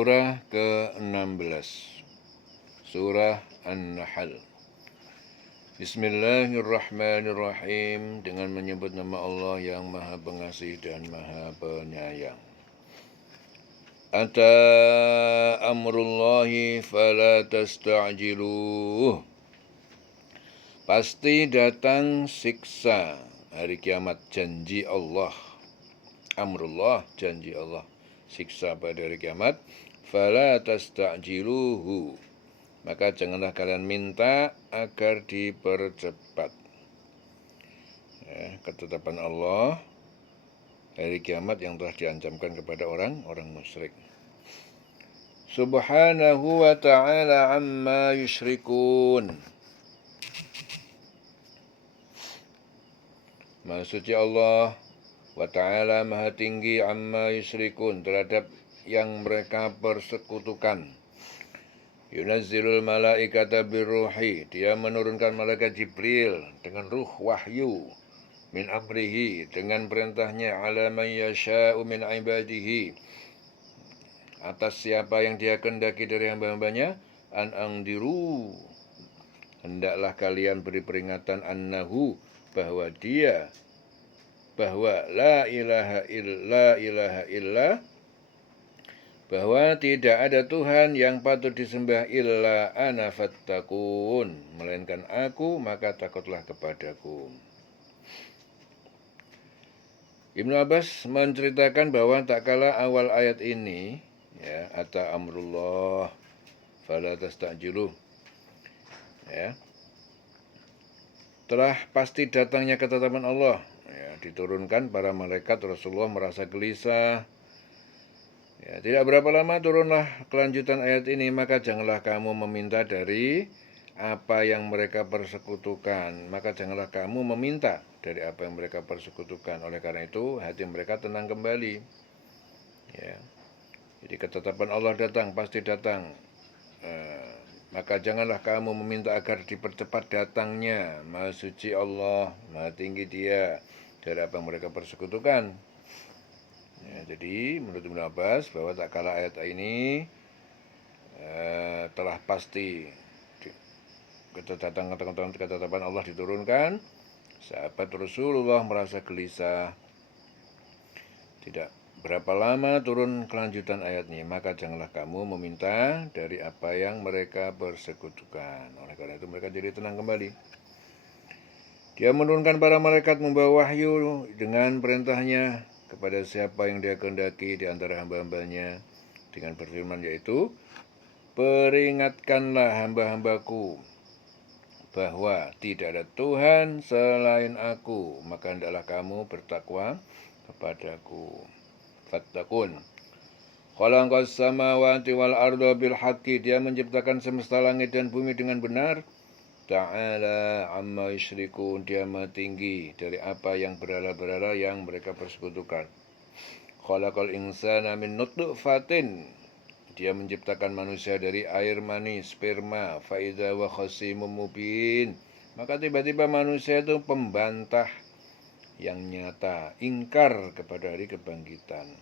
Surah ke-16, Surah An-Nahl. Bismillahirrahmanirrahim. Dengan menyebut nama Allah yang Maha Pengasih dan Maha Penyayang. Ata amrullahi fala tasta'jiluh. Pasti datang siksa hari kiamat, janji Allah. Amrullah, janji Allah. Siksa pada hari kiamat. Fala tasta'jiluhu. Maka janganlah kalian minta agar dipercepat. Ketetapan Allah hari kiamat yang telah diancamkan kepada orang-orang musyrik. Subhanahu wa ta'ala amma yusyrikun. Maha suci Allah wa ta'ala maha tinggi amma yusyrikun, terhadap yang mereka persekutukan. Yunazzilul malaikata birruhi, dia menurunkan malaikat Jibril dengan ruh wahyu, min amrihi, dengan perintahnya, ala man yasha'u min ibadihi, atas siapa yang dia kehendaki dari hamba-hambanya, an angdiru, hendaklah kalian beri peringatan, annahu, bahwa la ilaha illa, bahwa tidak ada Tuhan yang patut disembah illa ana fattakun, melainkan aku, maka takutlah kepadaku. Ibnu Abbas menceritakan bahwa tak kala awal ayat ini, ata amrullah fala tasta'jiluh, telah pasti datangnya ketetapan Allah, diturunkan para malaikat, Rasulullah merasa gelisah. Tidak berapa lama turunlah kelanjutan ayat ini, maka janganlah kamu meminta dari apa yang mereka persekutukan. Maka janganlah kamu meminta dari apa yang mereka persekutukan. Oleh karena itu hati mereka tenang kembali. Jadi ketetapan Allah datang, pasti datang. Maka janganlah kamu meminta agar dipercepat datangnya. Maha suci Allah, maha tinggi Dia dari apa yang mereka persekutukan. Jadi menurut Ibnu Abbas bahwa tak kala ayat ini telah pasti ketetapan Allah diturunkan, sahabat Rasulullah merasa gelisah. Tidak berapa lama turun kelanjutan ayatnya, maka janganlah kamu meminta dari apa yang mereka persekutukan. Oleh karena itu mereka jadi tenang kembali. Dia menurunkan para malaikat membawa wahyu dengan perintahnya kepada siapa yang dia kehendaki di antara hamba-hambanya, dengan berfirman, yaitu, peringatkanlah hamba-hambaku bahwa tidak ada Tuhan selain aku, maka hendaklah kamu bertakwa kepadaku. Fattakun. Khalaqas samawati wal arda bil haqqi, dia menciptakan semesta langit dan bumi dengan benar. Ta'ala amma yusyrikun, dia maha tinggi dari apa yang berhala-berhala yang mereka persekutukan. Khalaqal insana min nutfatin, dia menciptakan manusia dari air mani, sperma. Faidza wa khasimun mubin, maka tiba-tiba manusia itu pembantah yang nyata, ingkar kepada hari kebangkitan.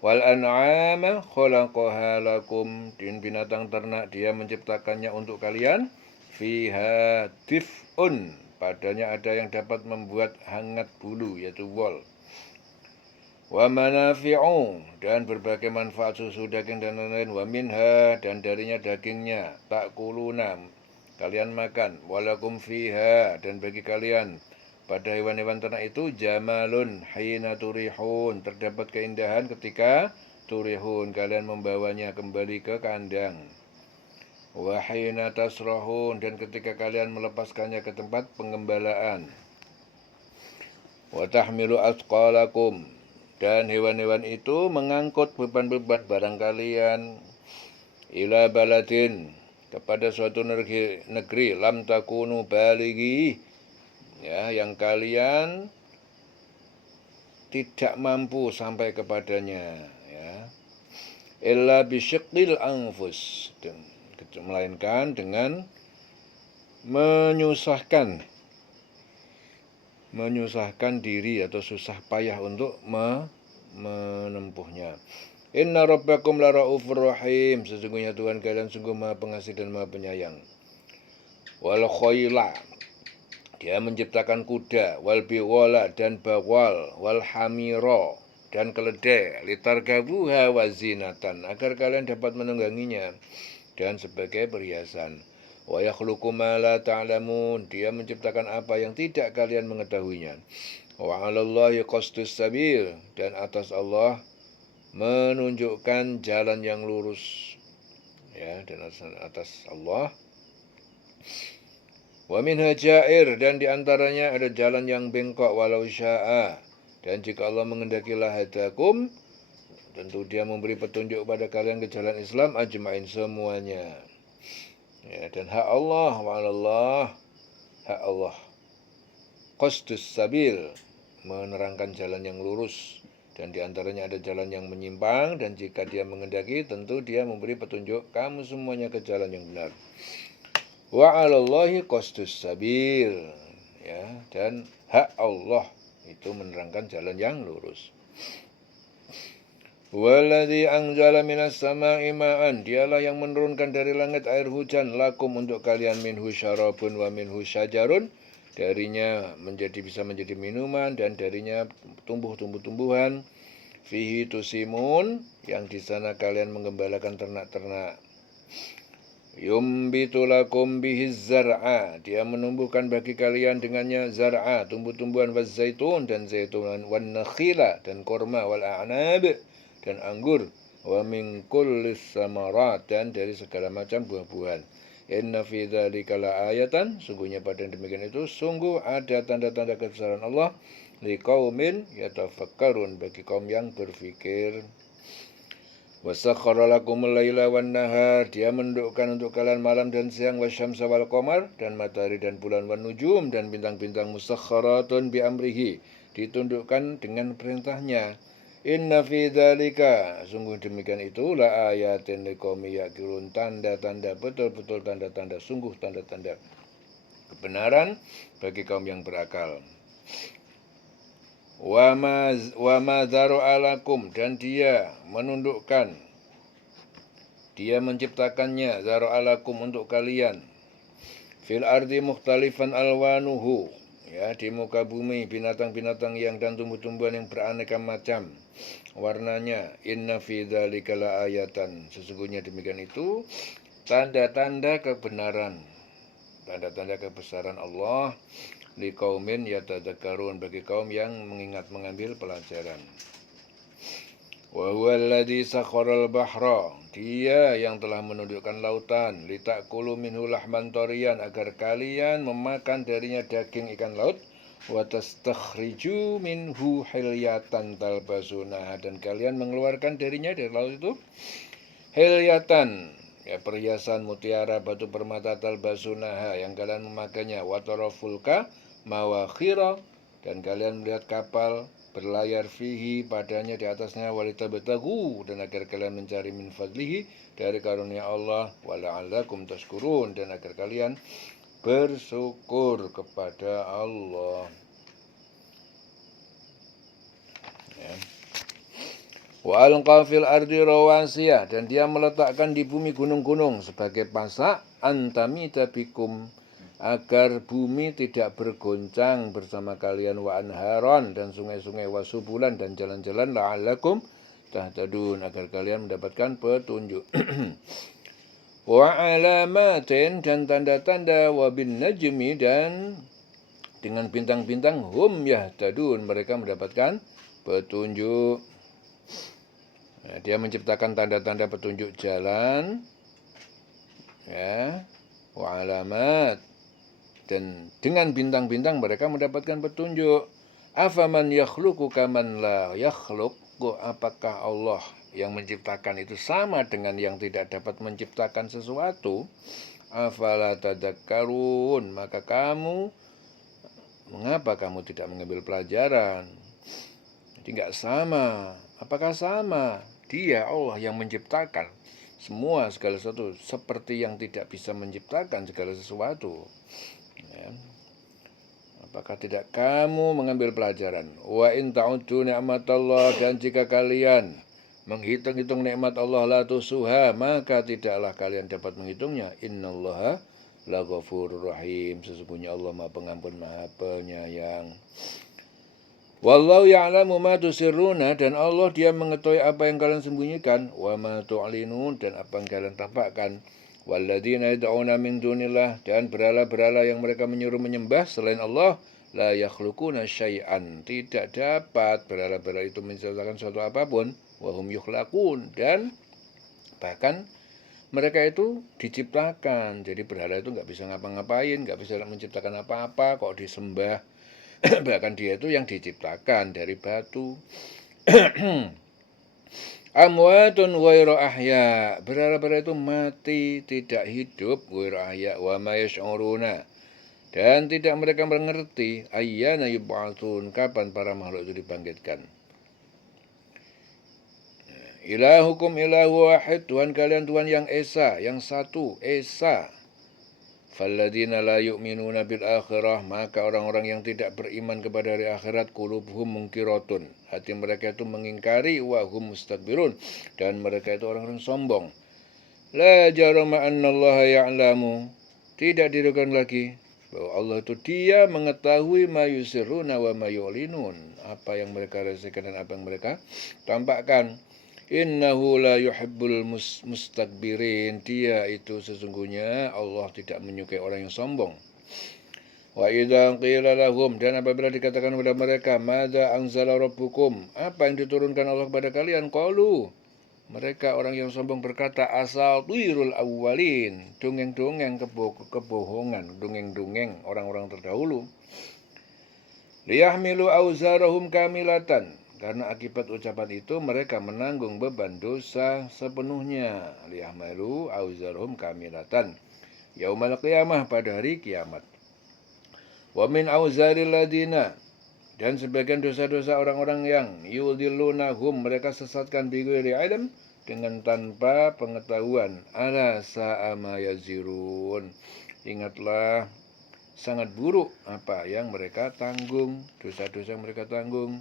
Wal an'ama khalaqaha lakum, din binatang ternak dia menciptakannya untuk kalian. Fiha dif'un, padanya ada yang dapat membuat hangat bulu, yaitu wol. Wa manafi'u, dan berbagai manfaat, susu, daging dan lain-lain. Wa minha, dan darinya dagingnya. Ta'kuluna, kalian makan. Walakum fiha, dan bagi kalian pada hewan-hewan ternak itu, jamalun hina turihun, terdapat keindahan ketika turihun, kalian membawanya kembali ke kandang. Wa hina tasrahun, dan ketika kalian melepaskannya ke tempat pengembalaan. Wa tahmilu asqalakum, dan hewan-hewan itu mengangkut beban-beban barang kalian. Ila baladin, kepada suatu negeri, lam takunu balighi, yang kalian tidak mampu sampai kepadanya, illa bisyiqqil anfus, melainkan dengan menyusahkan diri atau susah payah untuk menempuhnya. Inna rabbakum la raufur rahim. Sesungguhnya Tuhan kalian sungguh maha pengasih dan maha penyayang. Wal khayla, dia menciptakan kuda, wal biwala dan bawal, wal hamiro dan keledai, litarkabuha wazinatan, agar kalian dapat menungganginya dan sebagai perhiasan. Wa yakhluqu ma la ta'lamun, dia menciptakan apa yang tidak kalian mengetahuinya. Wa 'alallahi qasdus sabil, dan atas Allah menunjukkan jalan yang lurus. Ya, dan atas Allah. Wa minha ja'ir, dan diantaranya ada jalan yang bengkok, walau sya'a, dan jika Allah mengendaki lahadakum, tentu dia memberi petunjuk pada kalian ke jalan Islam ajma'in semuanya. Ya, dan hak Allah wa 'alallah, hak Allah qasdus sabil, menerangkan jalan yang lurus, dan diantaranya ada jalan yang menyimpang, dan jika dia mengendaki tentu dia memberi petunjuk kamu semuanya ke jalan yang benar. Wa 'alallahi qasdus sabil, ya, dan hak Allah itu menerangkan jalan yang lurus. Walladzi anzala minas sama'i ma'an, dialah yang menurunkan dari langit air hujan, lakum untuk kalian, minhu syarabun wa minhu syajarun, darinya bisa menjadi minuman, dan darinya tumbuh-tumbuhan, fihi tusimun, yang di sana kalian menggembalakan ternak-ternak. Yumbitu lakum bihiz zar'a, dia menumbuhkan bagi kalian dengannya zar'a, tumbuh-tumbuhan, waz zaitun dan zaitun, wan nakhila dan korma, wal a'nab dan anggur, wa min kullis samarat, dan dari segala macam buah-buahan. Inna fi dzalika laayatan, sungguhnya pada demikian itu sungguh ada tanda-tanda kebesaran Allah, liqaumin yatafakkarun, bagi kaum yang berfikir. Wasakhkhara lakumul laila wan nahar, dia mendudukkan untuk kalian malam dan siang, wasyamsa wal qamar, dan matahari dan bulan, wan nujum dan bintang-bintang, musakhkharatun bi amrihi, ditundukkan dengan perintahnya. Inna fi dzalika, sungguh demikian itu, la ayatin liqaumi yaqilun, tanda-tanda, betul-betul tanda-tanda, sungguh tanda-tanda kebenaran bagi kaum yang berakal. Wa ma zara'alakum, dan dia menundukkan, dia menciptakannya, zara'alakum untuk kalian, fil ardi mukhtalifan alwanuhu, ya, di muka bumi binatang-binatang yang dan tumbuh-tumbuhan yang beraneka macam warnanya. Inna fi dzalika laayatan, sesungguhnya demikian itu tanda-tanda kebenaran, tanda-tanda kebesaran Allah, liqaumin yatadzakkarun, bagi kaum yang mengingat mengambil pelajaran. Wa huwallazi sakharal bahra, dia yang telah menundukkan lautan, litakulu minhu lahman tariyan, agar kalian memakan darinya daging ikan laut, wa tastakhriju minhu hilyatan talbasuna, dan kalian mengeluarkan darinya, dari laut itu, hilyatan, ya, perhiasan mutiara, batu permata, talbasunaha, yang kalian memakainya, wa tarafulka mawakhira, dan kalian melihat kapal berlayar fihi, padanya, di atasnya, walitabtagu, dan agar kalian mencari min fadlihi, dari karunia Allah, wala'allakum tashkurun, dan agar kalian bersyukur kepada Allah. Ya. Wa alqa fil ardi rawasiyah, dan dia meletakkan di bumi gunung-gunung sebagai pasak, antamita bikum, agar bumi tidak bergoncang bersama kalian, wa anharon, dan sungai-sungai, wa subulan, dan jalan-jalan, la'allakum tahtadun, agar kalian mendapatkan petunjuk. Wa alamatin, dan tanda-tanda, wa bin najmi, dan dengan bintang-bintang, hum yahtadun, mereka mendapatkan petunjuk. Nah, dia menciptakan tanda-tanda petunjuk jalan, ya, wa alamat, dan dengan bintang-bintang mereka mendapatkan petunjuk. Afaman yakhluqu kaman la yakhluq, apakah Allah yang menciptakan itu sama dengan yang tidak dapat menciptakan sesuatu? Afala tadzakkarun, maka mengapa kamu tidak mengambil pelajaran? Jadi enggak sama. Apakah sama? Dia, Allah, yang menciptakan semua segala sesuatu, seperti yang tidak bisa menciptakan segala sesuatu. Ya. Apakah tidak kamu mengambil pelajaran? Wa in ta'uddu ni'matallah, dan jika kalian menghitung-hitung nikmat Allah la tusuha, maka tidaklah kalian dapat menghitungnya. Innallaha laghafurur rahim, sesungguhnya Allah Maha Pengampun Maha Penyayang. Wallahu ya'lamu ma tusirruna, dan Allah Dia mengetahui apa yang kalian sembunyikan, wa ma tu'linun, dan apa yang kalian tampakkan. Walladzina yad'una min dunillah, dan berhala-berhala yang mereka menyuruh menyembah selain Allah, la yakhluquna syai'an, tidak dapat berhala-berhala itu menciptakan suatu apapun, wa hum yukhlaqun, dan bahkan mereka itu diciptakan. Jadi berhala itu nggak bisa ngapa-ngapain, nggak bisa menciptakan apa-apa, kok disembah. Bahkan dia itu yang diciptakan dari batu. Amwatun ghairu ahya, berhala-berhala itu mati, tidak hidup, ghairu ahya, wa ma yash'uruna, dan tidak mereka mengerti ayyana yub'atsun, kapan para makhluk itu dibangkitkan. Ilahukum ilahu wahid, Tuhan kalian Tuhan yang esa, yang satu, esa. Falladzina la yu'minuna bil akhirah, maka orang-orang yang tidak beriman kepada hari akhirat, qulubuhum munkiratun, hati mereka itu mengingkari, wa hum mustakbirun, dan mereka itu orang-orang sombong. La jarama annallaha ya'lamu, tidak diragukan lagi bahwa Allah itu Dia mengetahui ma yusirruna wa ma yu'linun, apa yang mereka rahasiakan dan apa yang mereka tampakkan. Innahu la yuhibbul mustakbirin, Dia itu sesungguhnya Allah tidak menyukai orang yang sombong. Wa idza qila lahum, dan apabila dikatakan kepada mereka, madza anzala rabbukum, apa yang diturunkan Allah kepada kalian, qalu, mereka orang yang sombong berkata, asatirul awwalin, dongeng-dongeng kebohongan, dongeng-dongeng orang-orang terdahulu. Liyahmilu auzarahum kamilatan, karena akibat ucapan itu mereka menanggung beban dosa sepenuhnya. Liyahmilu auzarahum kamilatan yaumal qiyamah, pada hari kiamat. Wa min auzaril ladina, dan sebagian dosa-dosa orang-orang yang yudhillunahum, mereka sesatkan bighairi ilm, dengan tanpa pengetahuan. Ala sa'a ma yazirun, ingatlah sangat buruk apa yang mereka tanggung, dosa-dosa yang mereka tanggung.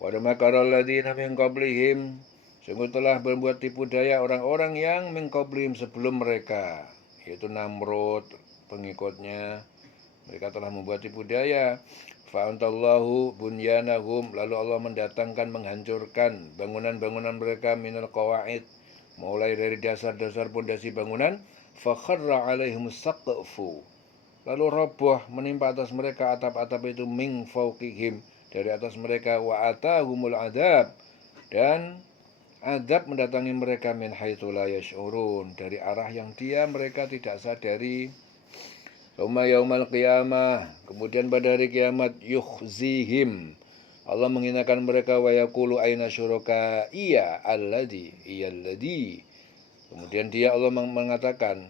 Qad makara alladziina min qablihim, sungguh telah berbuat tipu daya orang-orang yang min qablihim, sebelum mereka, yaitu Namrud, pengikutnya. Mereka telah membuat tipu daya. Fa'antallahu bunyanahum, lalu Allah mendatangkan, menghancurkan bangunan-bangunan mereka, minal qawaid, mulai dari dasar-dasar pondasi bangunan. Fakharra alaihimus saqfu, lalu roboh menimpa atas mereka atap-atap itu, min fawqihim, dari atas mereka. Wa atahumul adab, dan adab mendatangi mereka, min haitsu la yash'urun, dari arah yang mereka tidak sadari. Summa yaumal qiyamah, kemudian pada hari kiamat, yukhzihim, Allah menghinakan mereka, wa yaqulu aina syuraka iya alladzi, kemudian Allah mengatakan,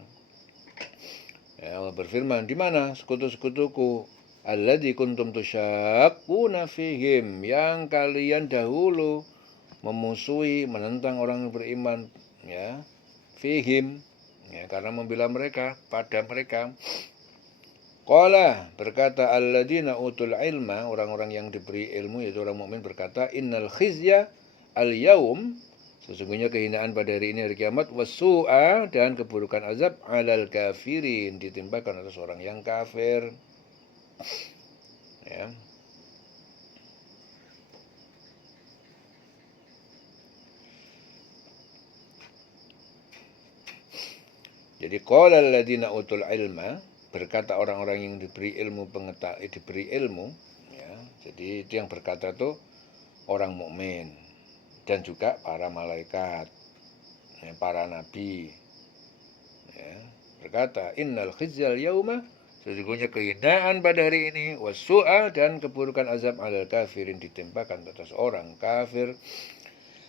Allah berfirman, di mana sekutu-sekutuku, alladzi kuntum tusyaqquna fihim, yang kalian dahulu memusuhi, menentang orang yang beriman, ya, fihim, ya, karena membela mereka, pada mereka. Qala, berkata alladzina utul ilma, orang-orang yang diberi ilmu, yaitu orang mukmin, berkata, innal khizya al-yaum, sesungguhnya kehinaan pada hari ini, hari kiamat, wasu'a, dan keburukan azab, alal kafirin, ditimpakan atas orang yang kafir. Ya. Jadi qala alladzina utul ilma, berkata orang-orang yang diberi ilmu, diberi ilmu, ya. Jadi itu yang berkata itu orang mukmin dan juga para malaikat, ya, para nabi, ya, berkata, innal khizyal yauma, sesungguhnya kehinaan pada hari ini, wasu'a, dan keburukan azab, alal kafirin, ditimpakan atas orang kafir.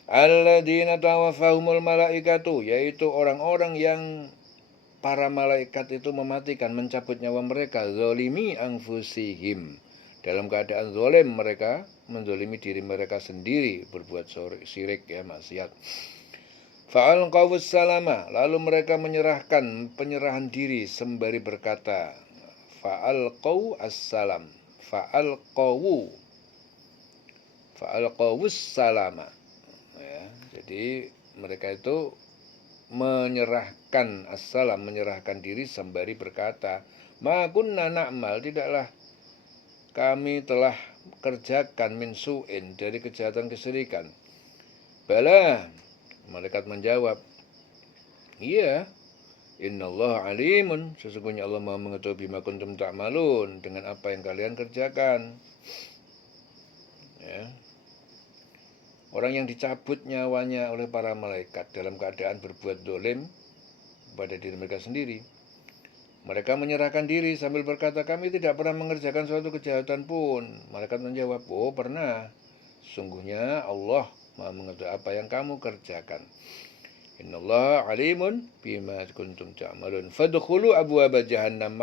Alladzina tawaffahumul malaikatu, yaitu orang-orang yang para malaikat itu mematikan, mencabut nyawa mereka, zalimi anfusihim, dalam keadaan zalim, mereka menzalimi diri mereka sendiri, berbuat syirik, ya, maksiat. Fa'alqawus salama, lalu mereka menyerahkan penyerahan diri sembari berkata, fa'alqaw as-salam, fa'alqawu fa'alqawus salama. Ya, jadi mereka itu menyerahkan assalam, menyerahkan diri sembari berkata, ma kunna na'mal, tidaklah kami telah kerjakan min su'in, dari kejahatan kesyirikan. Bala, malaikat menjawab, iya, innallaha alimun, sesungguhnya Allah Maha mengetahui bima kuntum ta'malun, dengan apa yang kalian kerjakan. Ya. Orang yang dicabut nyawanya oleh para malaikat dalam keadaan berbuat dolim pada diri mereka sendiri. Mereka menyerahkan diri sambil berkata, kami tidak pernah mengerjakan suatu kejahatan pun. Malaikat menjawab, oh pernah. Sungguhnya Allah Maha mengetahui apa yang kamu kerjakan. Innallaha alimun bima kuntum ta'malun. Fadkhulu abwaaba jahannam,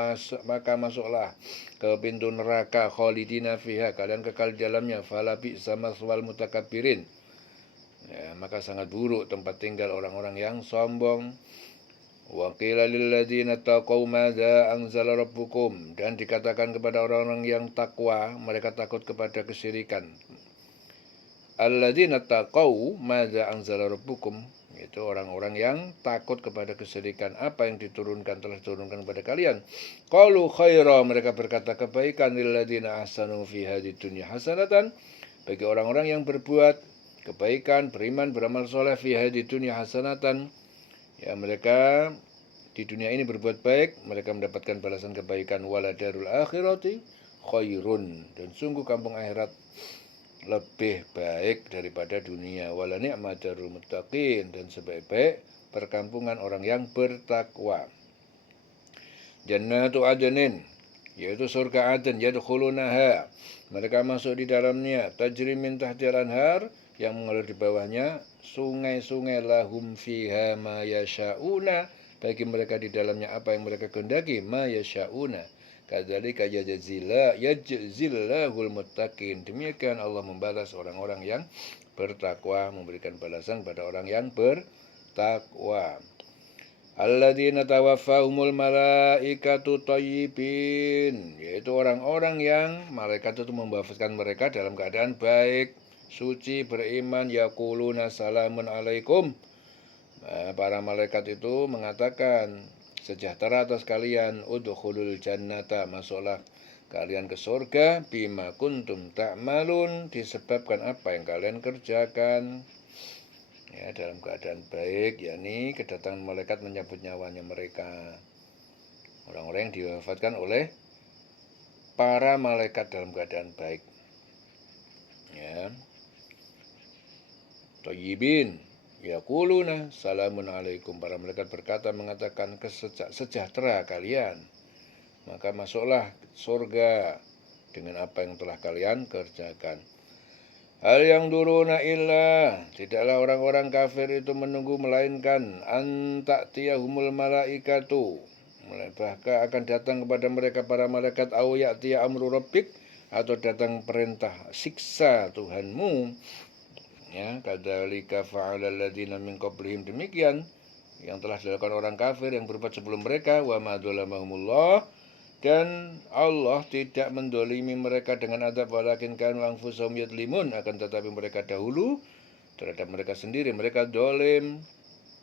maka masuklah ke pintu neraka, khalidina fiha, kalian kekal di dalamnya. Fala bi'sa maswal mutakabbirin. Ya, maka sangat buruk tempat tinggal orang-orang yang sombong. Wa qila lil ladzina taqaw madza anzala rabbukum, dan dikatakan kepada orang-orang yang takwa, mereka takut kepada kesyirikan. Alladzina taqaw madza anzala rabbukum, itu orang-orang yang takut kepada kesyirikan, apa yang telah diturunkan kepada kalian. Qalu khaira, mereka berkata kebaikan, lil ladzina ahsanu fi hadhihi dunya hasanatan, bagi orang-orang yang berbuat kebaikan, beriman, beramal soleh, fi hadhihi dunya hasanatan, ya mereka di dunia ini berbuat baik, mereka mendapatkan balasan kebaikan. Wala darul akhirati khairun, dan sungguh kampung akhirat lebih baik daripada dunia. Wala ni'ma darul muttaqin, dan sebaik-baik perkampungan orang yang bertakwa. Jannatu adnin, yaitu surga Aden, yadkhulunaha, mereka masuk di dalamnya, tajri min tahtil anhar, yang mengalir di bawahnya sungai-sungai, lahum fiha ma yasha'una, bagi mereka di dalamnya apa yang mereka kehendaki, ma yasha'una, kadzalika yajzillahul muttaqin, demikian Allah membalas orang-orang yang bertakwa, memberikan balasan pada orang yang bertakwa. Alladzina tawaffahumul malaikatu thayyibin, yaitu orang-orang yang malaikat itu memwafatkan mereka dalam keadaan baik, suci, beriman. Yaquluna salamun alaikum, para malaikat itu mengatakan sejahtera atas kalian. Udkhulul jannata, masuklah kalian ke surga. Bima kuntum ta'malun, disebabkan apa yang kalian kerjakan. Ya, dalam keadaan baik, yakni kedatangan malaikat menyambut nyawanya mereka. Orang-orang yang diwafatkan oleh para malaikat dalam keadaan baik. Ya. Thayyibin, yaquluna salamun alaikum, para malaikat berkata, mengatakan sejahtera kalian. Maka masuklah surga dengan apa yang telah kalian kerjakan. Hal yang duruna illa, tidaklah orang-orang kafir itu menunggu melainkan anta'tiyahumul malaikatu, bahkan akan datang kepada mereka para malaikat, au ya'tiya amru rabbik, atau datang perintah siksa Tuhanmu. Ya, kadzalika fa'alal ladzina min qablihim, demikian yang telah dilakukan orang kafir yang berbuat sebelum mereka. Wa ma dzalamahumullah, dan Allah tidak mendolimi mereka dengan azab, walakin kanu anfusahum yadlimun, akan tetapi mereka dahulu terhadap mereka sendiri mereka dolim,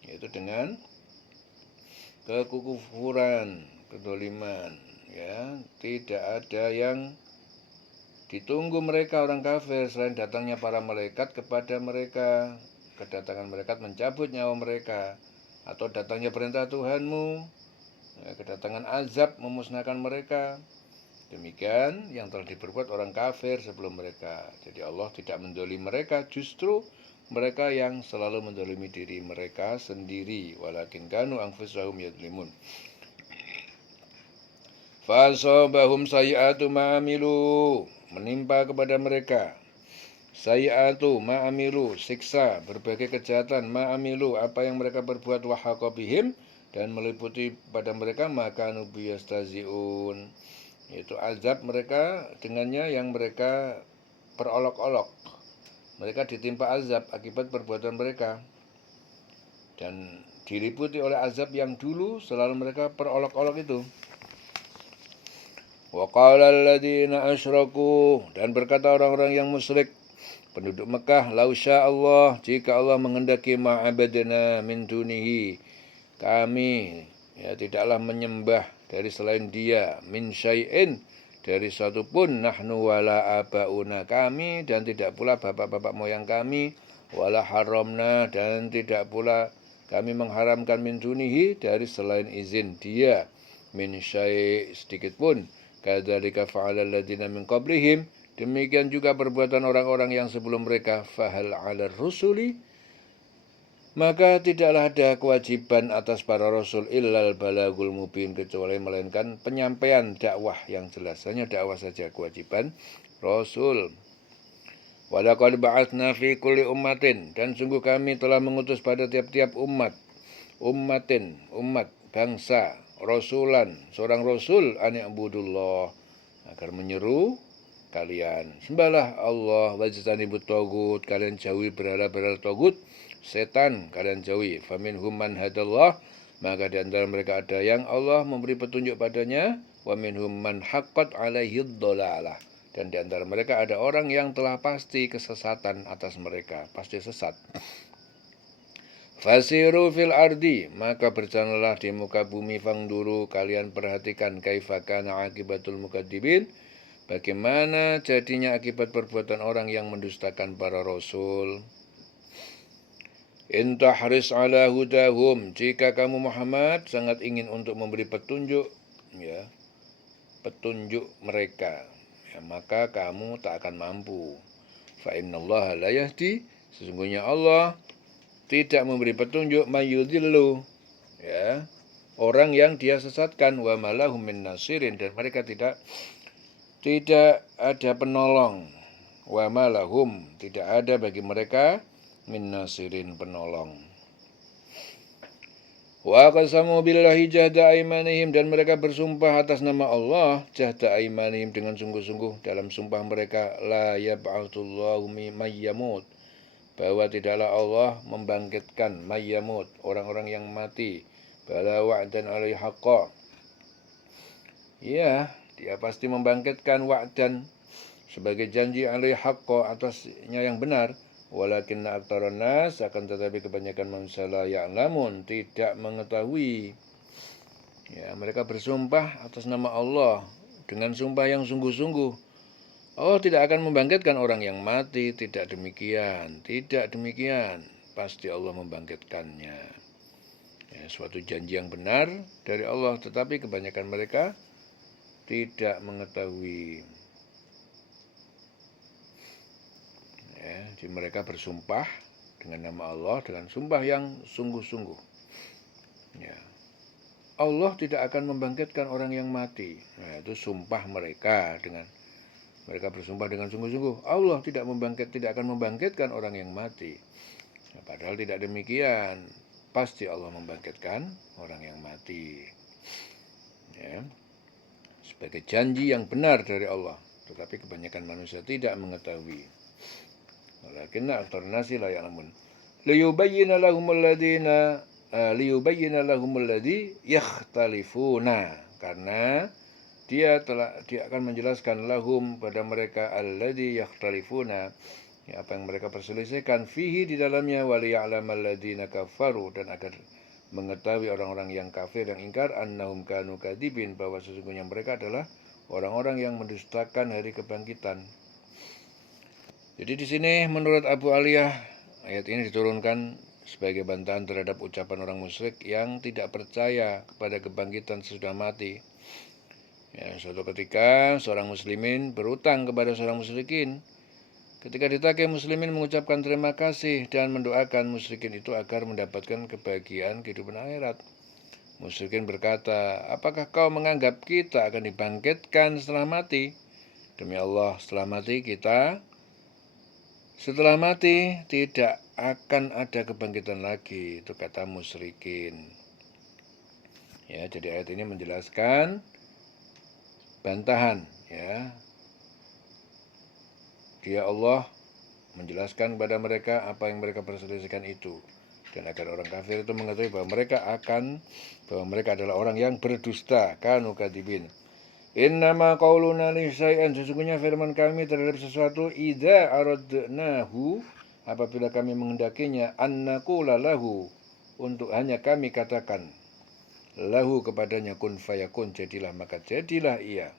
yaitu dengan kekufuran, kedoliman. Ya, tidak ada yang ditunggu mereka orang kafir selain datangnya para malaikat kepada mereka, kedatangan malaikat mencabut nyawa mereka, atau datangnya perintah Tuhanmu, ya, kedatangan azab memusnahkan mereka. Demikian yang telah diperbuat orang kafir sebelum mereka. Jadi Allah tidak mendolimi mereka, justru mereka yang selalu mendolimi diri mereka sendiri. Walakin kanu anfusahum yadlimun. Fasabahum sayi'atu ma'amilu, menimpa kepada mereka sayi'atu ma'amilu, siksa berbagai kejahatan, ma'amilu, apa yang mereka berbuat, wahaqabihim, dan meliputi pada mereka makanu biyastazi'un, yaitu azab mereka dengannya yang mereka perolok-olok. Mereka ditimpa azab akibat perbuatan mereka, dan diliputi oleh azab yang dulu selalu mereka perolok-olok itu. Wa qala alladziina asyraku, dan berkata orang-orang yang musyrik, penduduk Mekah, lau Allah, jika Allah menghendaki ma'abadana min dunihi, kami tidaklah menyembah dari selain Dia, min syai'in, dari suatu pun, nahnu wala abauna, kami dan tidak pula bapak-bapak moyang kami, wala haramna, dan tidak pula kami mengharamkan min dunihi, dari selain izin Dia, min syai' sedikit pun. Kadzalika fa'alal ladzina min qablihim, demikian juga perbuatan orang-orang yang sebelum mereka. Fahal 'alal rusuli, maka tidaklah ada kewajiban atas para rasul illal balagul mubin, kecuali melainkan penyampaian dakwah yang jelas. Hanya dakwah saja kewajiban rasul. Walaqad ba'atsna fi kulli ummatin, dan sungguh kami telah mengutus pada tiap-tiap umat, umat, bangsa, rasulan, seorang rasul, an i'budullah, agar menyeru kalian sembahlah Allah, wajtanibut tagut, kalian jauhi berhala-berhala tagut, setan kalian jauhi. Faminhum man hadallah, maka di antara mereka ada yang Allah memberi petunjuk padanya, wa minhum man haqqat alaihi dhalalah, dan di antara mereka ada orang yang telah pasti kesesatan atas mereka, pasti sesat. Fasiru fil ardi, maka berjalanlah di muka bumi, fangduru, kalian perhatikan, kaifa kana akibatul mukadzibin, bagaimana jadinya akibat perbuatan orang yang mendustakan para rasul. In tahris ala hudahum, jika kamu Muhammad sangat ingin untuk memberi petunjuk, petunjuk mereka, maka kamu tak akan mampu. Fa innallaha la yahdi, sesungguhnya Allah tidak memberi petunjuk mayudillu, orang yang Dia sesatkan, wa malahum min nasirin, dan mereka tidak ada penolong, wa malahum, tidak ada bagi mereka min nasirin, penolong. Wa qasamu billahi jahda aimanihim, dan mereka bersumpah atas nama Allah, jahda aimanihim, dengan sungguh-sungguh dalam sumpah mereka, la yab'atsullahu mayyamut, bahwa tidaklah Allah membangkitkan mayyamut, orang-orang yang mati, bala wa'dan alaihi haqqa, Dia pasti membangkitkan wa'dan sebagai janji alaihi haqqa, atasnya yang benar. Walakinna aktsarun nas, akan tetapi kebanyakan manusia la ya'lamun, tidak mengetahui. Mereka bersumpah atas nama Allah dengan sumpah yang sungguh-sungguh. Allah tidak akan membangkitkan orang yang mati, tidak demikian, pasti Allah membangkitkannya. Suatu janji yang benar dari Allah, tetapi kebanyakan mereka tidak mengetahui. Jadi mereka bersumpah dengan nama Allah, dengan sumpah yang sungguh-sungguh. Allah tidak akan membangkitkan orang yang mati. Itu sumpah mereka, mereka bersumpah dengan sungguh-sungguh, Allah tidak akan membangkitkan orang yang mati. Padahal tidak demikian, pasti Allah membangkitkan orang yang mati. Sebagai janji yang benar dari Allah, tetapi kebanyakan manusia tidak mengetahui. Walakinna aktsarun nasi la ya'lamun. Liyubayyina lahumul ladzi yakhtalifuna, karena Dia akan menjelaskan lahum, pada mereka, alladzi yakhtalifuna, apa yang mereka perselisihkan, fihi, di dalamnya, waliya'lamal ladzina kafaru, dan agar mengetahui orang-orang yang kafir yang ingkar, annahum kanu kadzibin, bahwa sesungguhnya mereka adalah orang-orang yang mendustakan hari kebangkitan. Jadi di sini menurut Abu Aliyah, ayat ini diturunkan sebagai bantahan terhadap ucapan orang musyrik yang tidak percaya kepada kebangkitan sesudah mati. Suatu ketika seorang muslimin berutang kepada seorang musyrikin. Ketika ditagih, muslimin mengucapkan terima kasih dan mendoakan musyrikin itu agar mendapatkan kebahagiaan kehidupan akhirat. Musyrikin berkata, apakah kau menganggap kita akan dibangkitkan setelah mati? Demi Allah, setelah mati tidak akan ada kebangkitan lagi, itu kata musyrikin. Jadi ayat ini menjelaskan bantahan, Dia Allah menjelaskan kepada mereka apa yang mereka perselisihkan itu, dan agar orang kafir itu mengetahui bahwa mereka adalah orang yang berdusta, kanu kadzibin. Innama qauluna li syai'an, sesungguhnya firman kami terhadap sesuatu, idza aradnahu, apabila kami menghendakinya, annaqula lahu, untuk hanya kami katakan, lahu kepadanya, kun fayakun, jadilah maka jadilah ia.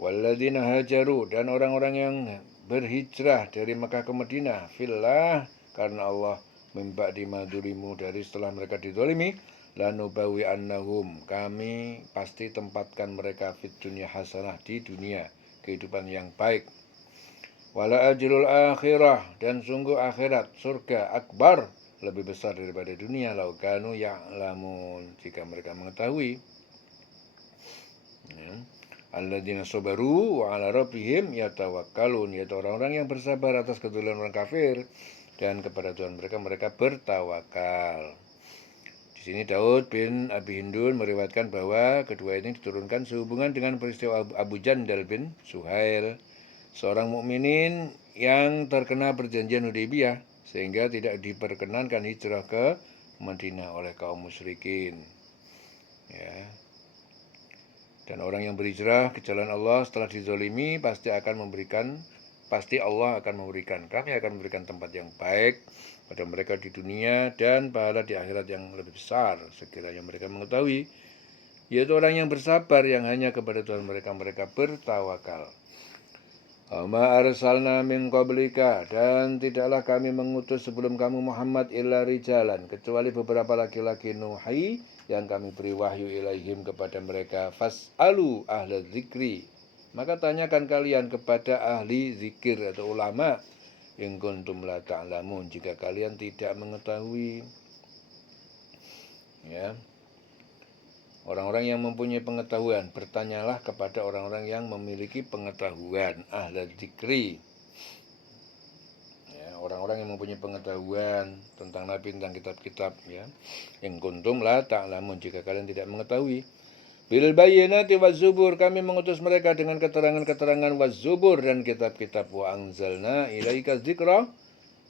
Walladzina hajaru, dan orang-orang yang berhijrah dari Makkah ke Madinah, fillah, karena Allah, min ba'di ma dzulimu, dari setelah mereka dizalimi, lanubawi annahum, kami pasti tempatkan mereka fit dunia hasanah, di dunia kehidupan yang baik. Wala ajrul akhirah, dan sungguh akhirat surga akbar, lebih besar daripada dunia, lau kanu ya'lamun, jika mereka mengetahui. Ya. Alladzina sabaru wa ala rabbihim yatawakkalun, yaitu orang-orang yang bersabar atas kedoliman orang kafir, dan kepada Tuhan mereka mereka bertawakal. Di sini Daud bin Abi Hindun meriwayatkan bahwa kedua ini diturunkan sehubungan dengan peristiwa Abu Jandal bin Suhail, seorang mukminin yang terkena perjanjian Hudaybiyah, sehingga tidak diperkenankan hijrah ke Madinah oleh kaum musyrikin. Ya. Dan orang yang berhijrah ke jalan Allah setelah dizolimi pasti Allah akan memberikan, kami akan memberikan tempat yang baik pada mereka di dunia dan pahala di akhirat yang lebih besar, sekiranya mereka mengetahui, yaitu orang yang bersabar yang hanya kepada Tuhan mereka bertawakal. Ma arsalna min qablika, dan tidaklah kami mengutus sebelum kamu Muhammad illa rijalan, kecuali beberapa laki-laki nuhi yang kami beri wahyu ilaihim kepada mereka, fas'alu ahla zikri, maka tanyakan kalian kepada ahli zikir atau ulama, in kuntum la ta'lamun, jika kalian tidak mengetahui. Ya. Orang-orang yang mempunyai pengetahuan, bertanyalah kepada orang-orang yang memiliki pengetahuan, ahli zikri. Orang-orang yang mempunyai pengetahuan tentang Nabi, tentang kitab-kitab, ya. In kuntum la ta'lamun, jika kalian tidak mengetahui. Bil bayyinati waz zubur, kami mengutus mereka dengan keterangan-keterangan waz zubur dan kitab-kitab, wa anzalna ilaika dzikra,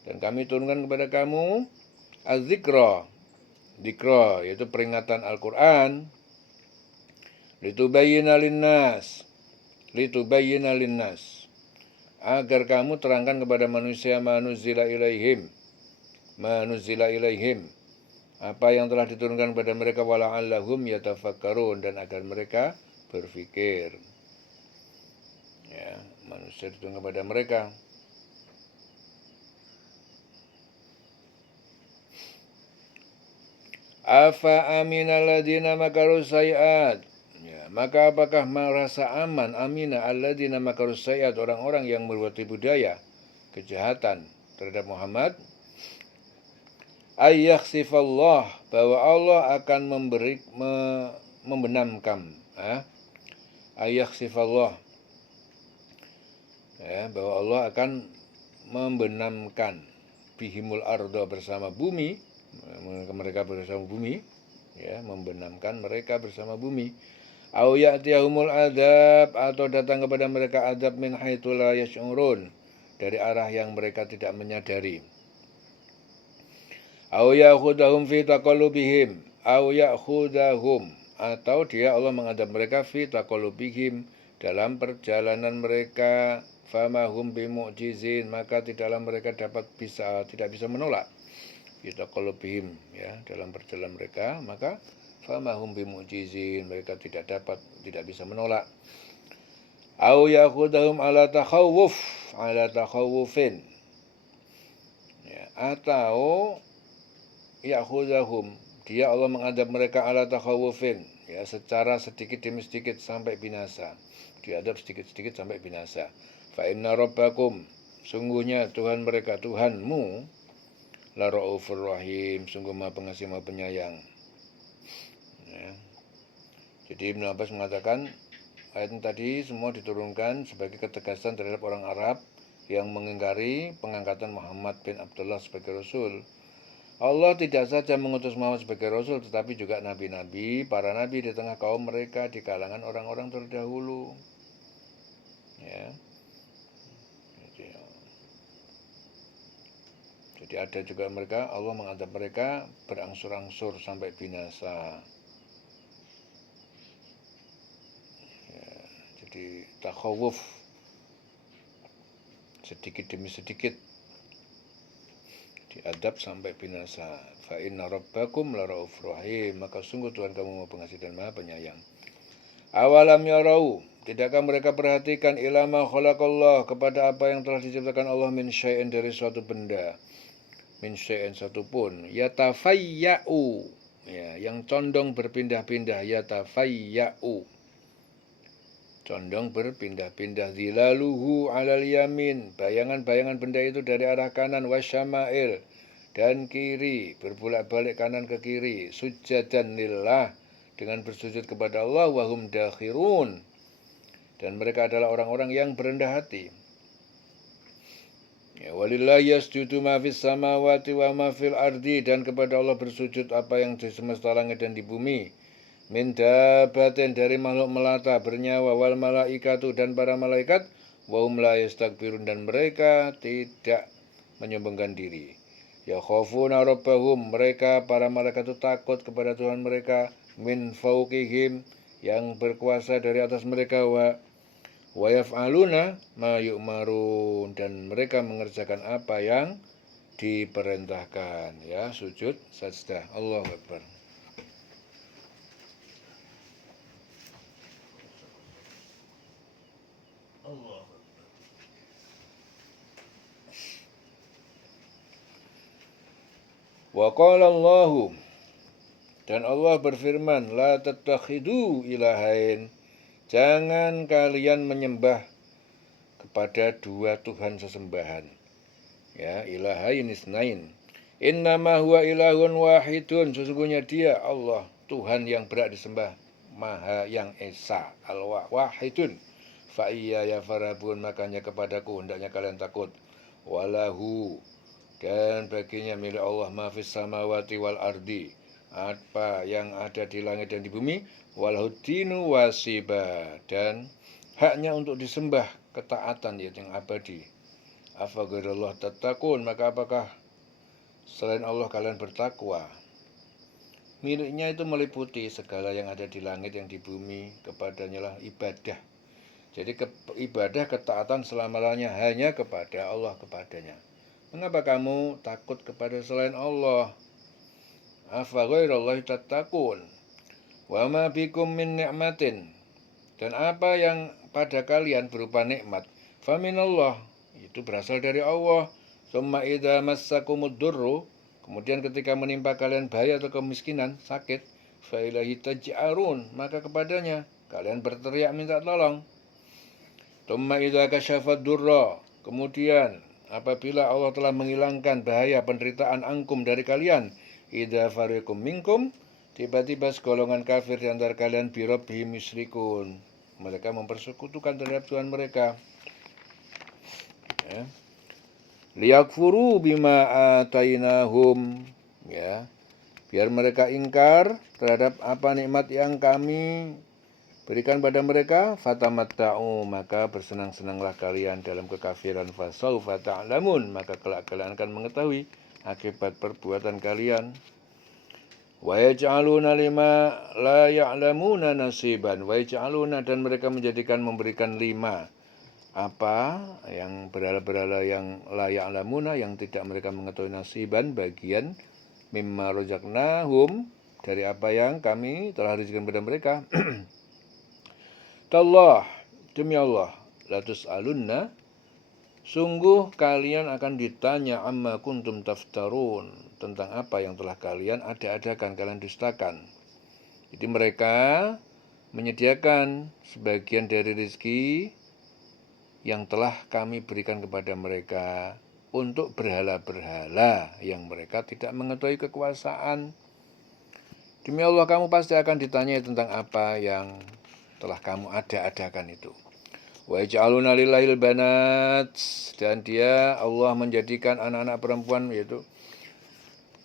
dan kami turunkan kepada kamu az-dzikra, dzikra yaitu peringatan Al-Qur'an, litubayyina linnas, agar kamu terangkan kepada manusia manuzila ilaihim, apa yang telah diturunkan kepada mereka, wala'allahum yatafakkarun, dan agar mereka berfikir. Ya, manusia diturunkan kepada mereka. Afa aminal ladzina makaru sayiat, ya, maka apakah merasa aman amina alladzina makaru sayiat, orang-orang yang berbuat tipu daya, kejahatan terhadap Muhammad, ayyakhsifallah, bahwa Allah akan membenamkan, ayyakhsifallah, ya, bahwa Allah akan membenamkan bihimul ardo, bersama bumi, mereka bersama bumi, ya, membenamkan mereka bersama bumi. Au ya'tiyahumul adab, atau datang kepada mereka adab min haitsu la yash'urun, dari arah yang mereka tidak menyadari. Au ya'khudahum fi taqallubihim, au ya'khudahum, atau dia Allah mengadab mereka fi taqallubihim, dalam perjalanan mereka, famahum bimu'jizin, maka tidaklah mereka tidak bisa menolak. Fi taqallubihim, ya, dalam perjalanan mereka, maka famahum bimu'jizin, mereka tidak bisa menolak. Au ya'khudahum ala takhawufin, ya, atau ya'khudahum, dia Allah mengadab mereka ala takhawufin, ya, secara sedikit demi sedikit sampai binasa, diadab sedikit-sedikit sampai binasa. Fa inna rabbakum, sungguhnya Tuhan mereka, Tuhanmu, la ra'ufur rahim, sungguh Maha Pengasih Maha Penyayang. Ya. Jadi Ibnu Abbas mengatakan ayat ini tadi semua diturunkan sebagai ketegasan terhadap orang Arab yang mengingkari pengangkatan Muhammad bin Abdullah sebagai Rasul. Allah tidak saja mengutus Muhammad sebagai Rasul, tetapi juga nabi-nabi, para nabi di tengah kaum mereka, di kalangan orang-orang terdahulu. Ya. Jadi ada juga mereka, Allah mengadab mereka berangsur-angsur sampai binasa. takhawuf, sedikit demi sedikit diadab sampai binasa. Fa inna rabbakum laraufur rahim, maka sungguh Tuhan kamu Maha Pengasih dan Maha Penyayang. Awalam yarau, tidakkah mereka perhatikan ilama khalaqallah, kepada apa yang telah diciptakan Allah min syai'in, dari suatu benda, min syai'in satupun, yatafayya'u, ya, yang condong berpindah-pindah, yatafayya'u, condong berpindah-pindah, zilaluhu alal yamin, bayangan-bayangan benda itu dari arah kanan, wasyama'il, dan kiri, berbolak-balik kanan ke kiri, sujadan lillah, dengan bersujud kepada Allah, wahum dakhirun, dan mereka adalah orang-orang yang berendah hati. Ya, walillahi yasjudu ma fis samawati wa ma fil ardi, dan kepada Allah bersujud apa yang di semesta langit dan di bumi. Min dabatin, dari makhluk melata bernyawa, wal malaikatu, dan para malaikat, wa hum la yastakbirun, dan mereka tidak menyombongkan diri. Ya khafuna rabbahum, mereka para malaikat itu takut kepada Tuhan mereka, min fauqihim, yang berkuasa dari atas mereka, wa yaf'aluna ma yu'marun, dan mereka mengerjakan apa yang diperintahkan. Ya, sujud sajdah. Allahu Akbar. Wa qala Allahu, dan Allah berfirman, la tattakhidu ilahain, jangan kalian menyembah kepada dua Tuhan sesembahan. Ya, ilahain isnain. Innama huwa ilahun wahidun, sesungguhnya dia Allah, Tuhan yang berhak disembah, Maha yang esa, al-wahidun. Fa iyaya farhabun, makanya kepadaku hendaknya kalian takut. Walahu, dan baginya milik Allah, ma fis samawati wal ardi, apa yang ada di langit dan di bumi, walahu dinu wasiba, dan haknya untuk disembah, ketaatan yang abadi. Afa ghairallah tattaqun, maka apakah selain Allah kalian bertakwa? Miliknya itu meliputi segala yang ada di langit yang di bumi, kepadanya lah ibadah. Jadi ibadah ketaatan selama-lamanya hanya kepada Allah, kepadanya. Mengapa kamu takut kepada selain Allah? Afa ghairallahi tattaqun. Wa ma bikum min ni'matin, dan apa yang pada kalian berupa nikmat, fa minallah, itu berasal dari Allah. Summa idza massakumud durru, kemudian ketika menimpa kalian bahaya atau kemiskinan, sakit, fa ilaihi taj'arun, maka kepadanya kalian berteriak minta tolong. Summa idza kasyafad durra, kemudian apabila Allah telah menghilangkan bahaya penderitaan angkum dari kalian, idza fariqum minkum, tiba-tiba segolongan kafir di antara kalian birabbihim musyrikun, mereka mempersekutukan terhadap Tuhan mereka. Ya. Liyakfuru bima atainahum, ya, biar mereka ingkar terhadap apa nikmat yang kami berikan pada mereka. Fatamatta'u, maka bersenang-senanglah kalian dalam kekafiran. Fasaufa ta'lamun, maka kelak kalian akan mengetahui akibat perbuatan kalian. Wa yaj'aluna lima la ya'lamuna nasiban, wa yaj'aluna, dan mereka menjadikan, memberikan lima, apa yang berhala-berhala yang la ya'lamuna, yang tidak mereka mengetahui, nasiban, bagian, mimma razaqnahum, dari apa yang kami telah rezekikan pada mereka. Tallah, demi Allah, la tus'alunna, sungguh kalian akan ditanya, amma kuntum taftarun, tentang apa yang telah kalian ada-adakan, kalian dustakan. Jadi mereka menyediakan sebagian dari rezeki yang telah kami berikan kepada mereka untuk berhala-berhala yang mereka tidak mengetahui kekuasaan. Demi Allah, kamu pasti akan ditanya tentang apa yang telah kamu ada-adakan itu. Wa yaj'aluna lillahil banat, dan dia Allah menjadikan anak-anak perempuan, yaitu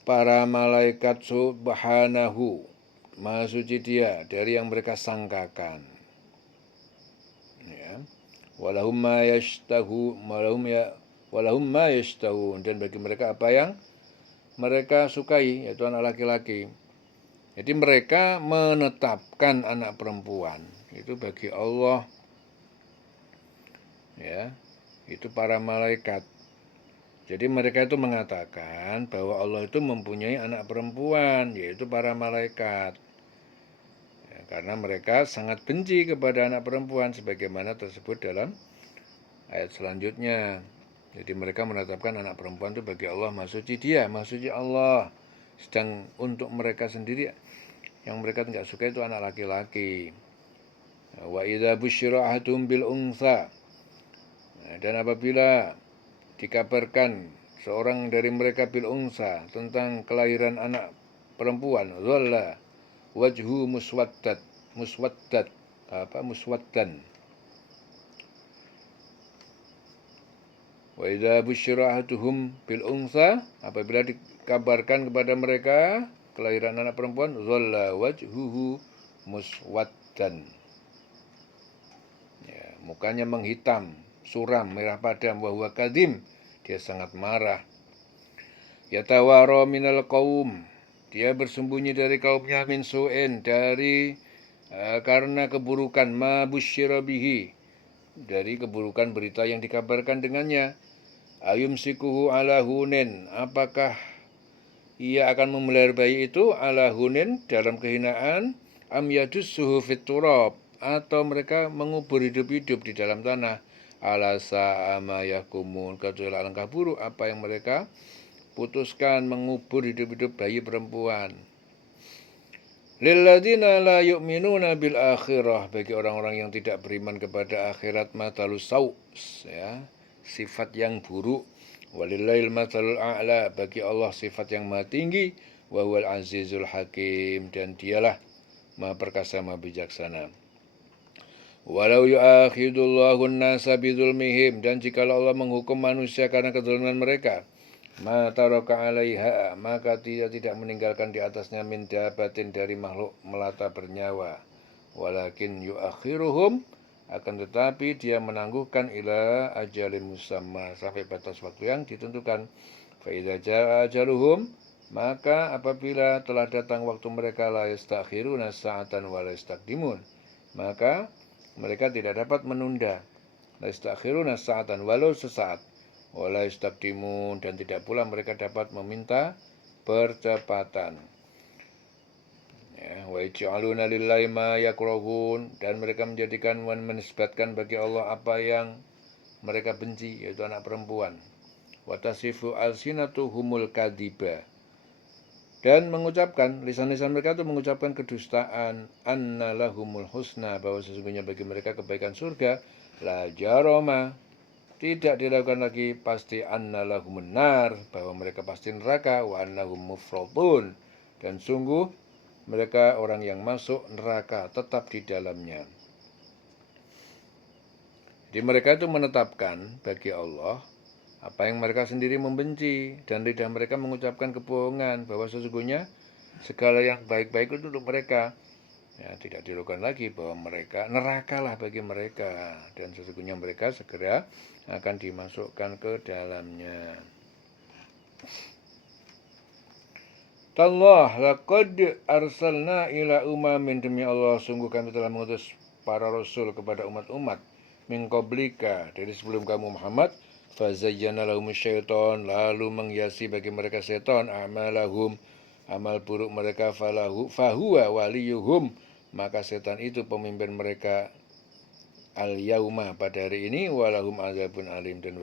para malaikat subhanahu, maha suci dia dari yang mereka sangkakan. Ya. Walahum ma yashtahun, dan bagi mereka apa yang mereka sukai, yaitu anak laki-laki. Jadi mereka menetapkan anak perempuan itu bagi Allah ya, itu para malaikat. Jadi mereka itu mengatakan bahwa Allah itu mempunyai anak perempuan, yaitu para malaikat. Ya, karena mereka sangat benci kepada anak perempuan, sebagaimana tersebut dalam ayat selanjutnya. Jadi mereka menetapkan anak perempuan itu bagi Allah maha suci dia, maha suci Allah. Sedang untuk mereka sendiri yang mereka tidak suka itu anak laki-laki. Wa idza busyira ahaduhum bil unsa. Dan apabila dikabarkan seorang dari mereka bil unsa tentang kelahiran anak perempuan, dhalla wajhu muswaddan. Wa idza busyira ahaduhum bil unsa, apabila dikabarkan kepada mereka kelahiran anak perempuan, dhalla wajhuhu muswaddan. Ya, mukanya menghitam, suram, merah padam, wa huwa kadim, dia sangat marah. Yatawara minal qaum, dia bersembunyi dari kaumnya, min su'in, dari karena keburukan, ma busyira bihi, dari keburukan berita yang dikabarkan dengannya. Ayumsikuhu ala hunin, apakah ia akan memelihara bayi itu ala hunin dalam kehinaan, am yadussuhu fit turab, atau mereka mengubur hidup-hidup di dalam tanah. Ala sa'ama yakumun, kecuali alangkah buruk apa yang mereka putuskan, mengubur hidup-hidup bayi perempuan. Lilladzina la yu'minuna bil akhirah, bagi orang-orang yang tidak beriman kepada akhirat, matalus saus, ya, sifat yang buruk. Walillahil mathalul a'la, bagi Allah sifat yang maha tinggi. Wa huwal azizul hakim, dan dialah maha perkasa, maha bijaksana. Walau yu'akhidullahu an-nasa bidzulmihim, dan jikalau Allah menghukum manusia karena kezaliman mereka, ma taraka 'alaiha, maka dia tidak meninggalkan di atasnya min dabatin, dari makhluk melata bernyawa. Walakin yu'akhiruhum, akan tetapi dia menangguhkan ila ajalin musamma, sampai batas waktu yang ditentukan. Fa idza jaa ajaluhum, maka apabila telah datang waktu mereka, la yastakhiruna sa'atan wa la yastaqdimun, maka mereka tidak dapat menunda. La yastakhiruna sa'atan, walau sesaat, wa la yastaqdimun, dan tidak pula mereka dapat meminta percepatan. Wa yaj'aluna lillahi ma yakrahun, dan mereka menjadikan, menisbatkan bagi Allah apa yang mereka benci, yaitu anak perempuan. Wa tasifu alsinatuhumul kadiba, dan mengucapkan, lisan-lisan mereka itu mengucapkan kedustaan, anna lahumul husna, bahwa sesungguhnya bagi mereka kebaikan surga, la jaroma, tidak diragukan lagi, pasti, anna lahumun nar, bahwa mereka pasti neraka, wa annahum mufradun, dan sungguh mereka orang yang masuk neraka, tetap di dalamnya. Jadi mereka itu menetapkan bagi Allah apa yang mereka sendiri membenci, dan lidah mereka mengucapkan kebohongan, bahwa sesungguhnya segala yang baik-baik itu untuk mereka. Ya, tidak diragukan lagi bahwa mereka nerakalah bagi mereka, dan sesungguhnya mereka segera akan dimasukkan ke dalamnya. Tallah laqad arsalna ila umamin, demi Allah sungguh kami telah mengutus para rasul kepada umat-umat min qablika, dari sebelum kamu Muhammad. Fazayyana lahum syaitan, lalu menghiasi bagi mereka setan, amalahum, amal buruk mereka, fahuwa waliyuhum, maka setan itu pemimpin mereka al yauma, pada hari ini, walahum azabun alim, dan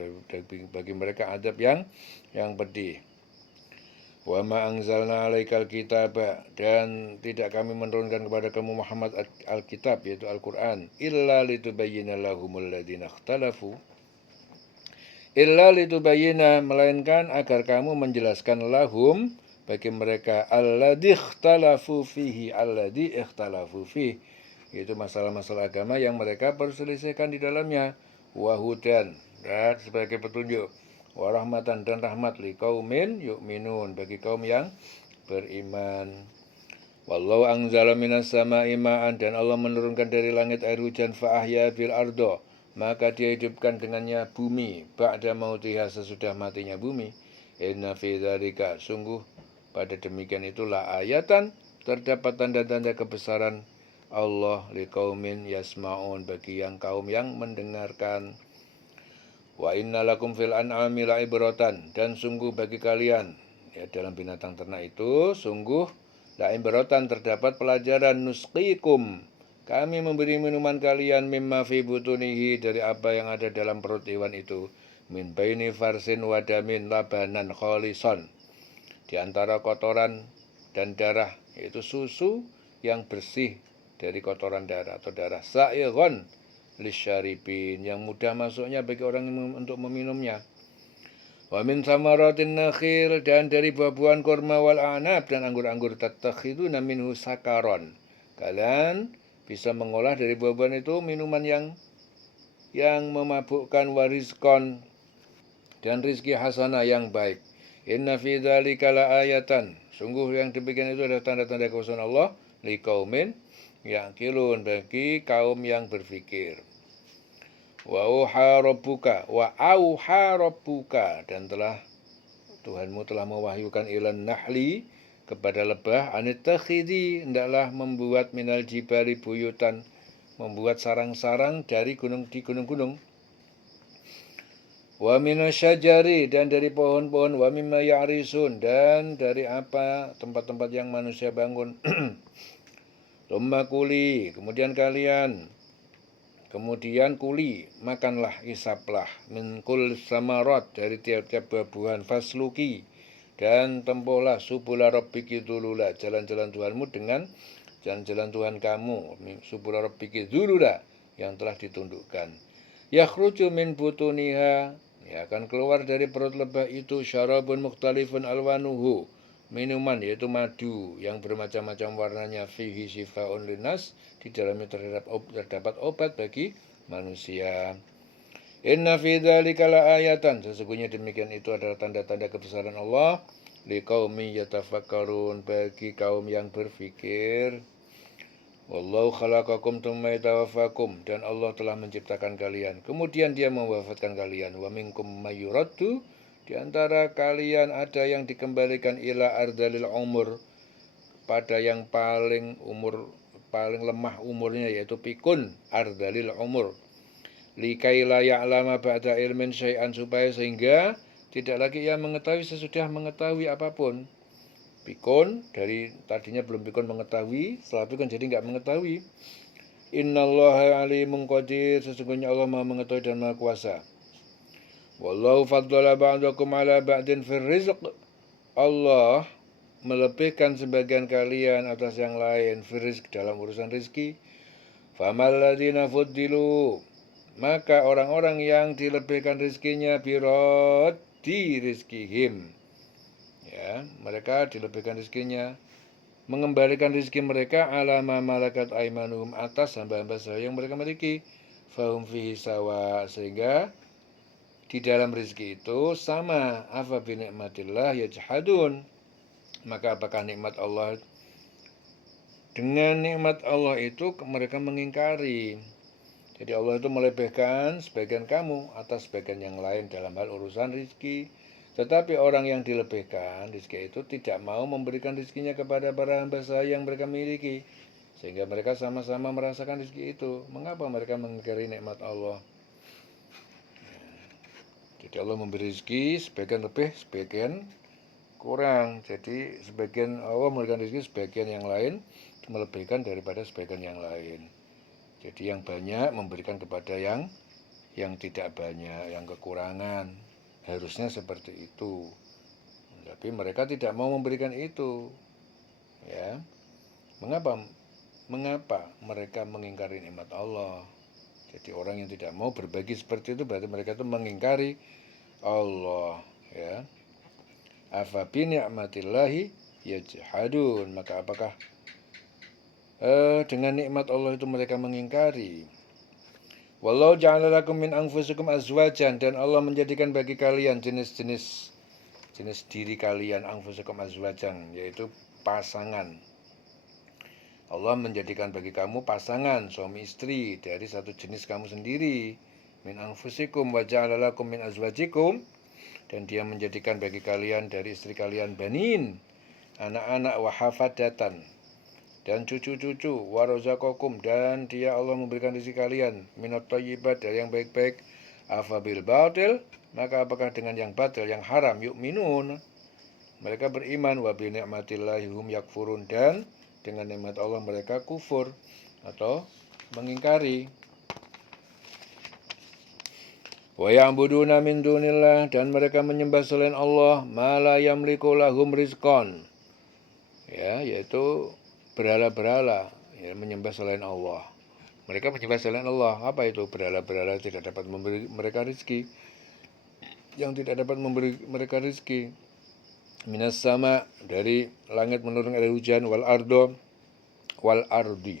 bagi mereka azab yang pedih. Wa ma anzalna 'alaikal kitaba, dan tidak kami menurunkan kepada kamu Muhammad alkitab, yaitu Al-Qur'an, illa litubayyina lahumul ladzina ikhtalafu, illa litubayyina, melainkan agar kamu menjelaskan, lahum, bagi mereka, alladzi ikhtalafu fihi, alladzi ikhtalafu fihi, yaitu masalah-masalah agama yang mereka perselisihkan di dalamnya, wahudan, dan sebagai petunjuk, warahmatan, dan rahmat, liqaumin yu'minun, bagi kaum yang beriman. Wallahu anzala minas sama'i ma'an, dan Allah menurunkan dari langit air hujan, fa ahya bil ardo, maka dia hidupkan dengannya bumi, ba'da mautiha, sesudah matinya bumi. Inna fi dzalika, sungguh pada demikian itulah ayatan, terdapat tanda-tanda kebesaran Allah, liqaumin yasma'un, bagi yang kaum yang mendengarkan. Wa inna lakum fil an'ami la'ibratan, dan sungguh bagi kalian ya dalam binatang ternak itu sungguh la'ibratan terdapat pelajaran. Nusqikum, kami memberi minuman kalian mimma fi butunihi, dari apa yang ada dalam perut hewan itu, min baini farsin wadamin labanan kholison, di antara kotoran dan darah, yaitu susu yang bersih dari kotoran darah atau darah, sa'ighon lisyaribin, yang mudah masuknya bagi orang untuk meminumnya. Wa min samaratin nakhil, dan dari buah-buahan kurma, wal anab, dan anggur-anggur, tattakhiduna minhu sakaron, kalian bisa mengolah dari buah-buahan itu minuman yang memabukkan, wariskon, dan rizki hasanah yang baik. Inna fi dzalika laayatan, sungguh yang demikian itu adalah tanda-tanda kekuasaan Allah, liqaumin yaqilun, bagi kaum yang berfikir. Wa auha rabbuka, dan Tuhanmu telah mewahyukan ilan nahli, kepada lebah, anittakhidhi, hendaklah membuat minal jibali buyutan, membuat sarang-sarang dari gunung-gunung. Wa minasyajari, dan dari pohon-pohon, wa mimma ya'risun, dan dari apa tempat-tempat yang manusia bangun. Lumma kuli, kemudian kuli, makanlah, isaplah, min kul samarot, dari tiap-tiap buah-buahan, fasluki, dan tempuhlah, subula rabbiki dzulula, jalan-jalan Tuhanmu dengan jalan-jalan Tuhan kamu, subula rabbiki dzulula, yang telah ditundukkan. Yakhruju min butuniha, ya akan keluar dari perut lebah itu, syarabun mukhtalifun alwanuhu, minuman yaitu madu yang bermacam-macam warnanya, fihi shifaun linnas, di dalamnya terdapat obat bagi manusia. Inna fi dzalika laayatan, sesungguhnya demikian itu adalah tanda-tanda kebesaran Allah, liqaumi yatafakkarun, bagi kaum yang berfikir. Wallahu khalaqakum tsumma yatawaffakum, dan Allah telah menciptakan kalian, kemudian Dia mewafatkan kalian. Wa minkum mayuraddu, di antara kalian ada yang dikembalikan ila ardalil umur, pada yang paling lemah umurnya, yaitu pikun, ardalil umur. Likai la ya'lama ba'da ilmin syai'an, supaya sehingga tidak lagi ia mengetahui sesudah mengetahui apapun. Pikun, dari tadinya belum pikun mengetahui, setelah pikun jadi enggak mengetahui. Innallaha alimun qadir, sesungguhnya Allah Maha mengetahui dan Maha kuasa. Wallahu faddala ba'dakum ala ba'din fir rizq, Allah melebihkan sebagian kalian atas yang lain, fir rizq, dalam urusan rezeki. Famal ladzina fuddilu, maka orang-orang yang dilebihkan rezekinya, birodi rizkihim, ya, mereka dilebihkan rezekinya, mengembalikan rezeki mereka, ala ma malakat aimanuhum, atas hamba-hamba sahaya yang mereka miliki, fahum fihi sawa, sehingga di dalam rezeki itu sama. Afa bi nikmatillah yajhadun, maka apakah nikmat Allah, dengan nikmat Allah itu mereka mengingkari. Jadi Allah itu melebihkan sebagian kamu atas sebagian yang lain dalam hal urusan rezeki. Tetapi orang yang dilebihkan rezeki itu tidak mau memberikan rezekinya kepada para hamba sahaya yang mereka miliki, sehingga mereka sama-sama merasakan rezeki itu. Mengapa mereka mengingkari nikmat Allah? Jadi Allah memberi rezeki sebagian lebih, sebagian kurang. Jadi sebagian Allah memberikan rezeki, sebagian yang lain melebihkan daripada sebagian yang lain. Jadi yang banyak memberikan kepada yang tidak banyak, yang kekurangan. Harusnya seperti itu. Tapi mereka tidak mau memberikan itu. Ya. Mengapa mereka mengingkari nikmat Allah? Jadi orang yang tidak mau berbagi seperti itu berarti mereka itu mengingkari Allah, ya. Afa bi ni'matillahi yajhadun, maka apakah dengan nikmat Allah itu mereka mengingkari. Wallahu ja'ala lakum min anfusikum azwajan, dan Allah menjadikan bagi kalian jenis diri kalian, anfusikum azwajan, yaitu pasangan. Allah menjadikan bagi kamu pasangan, suami istri, dari satu jenis kamu sendiri. Min anfusikum wa ja'ala lakum min azwajikum, dan Dia menjadikan bagi kalian dari istri kalian banin, anak-anak, wa hafadatan, dan cucu-cucu, wa razaqakum, dan Dia Allah memberikan rezeki kalian, minat thayyibat, dari yang baik-baik, Afabil batil, maka apakah dengan yang batil, yang haram, yu'minun, mereka beriman, wa bi ni'matillahi hum yakfurun, dan dengan nikmat Allah mereka kufur atau mengingkari. Wa ya'buduna min dunillah, dan mereka menyembah selain Allah ma la yamliku lahum rizqan, ya, yaitu berhala-berhala, ya, menyembah selain Allah. Mereka menyembah selain Allah. Apa itu? Berhala-berhala tidak dapat memberi mereka rezeki, yang tidak dapat memberi mereka rezeki. Minas sama, dari langit menurunkan air hujan, wal ardi.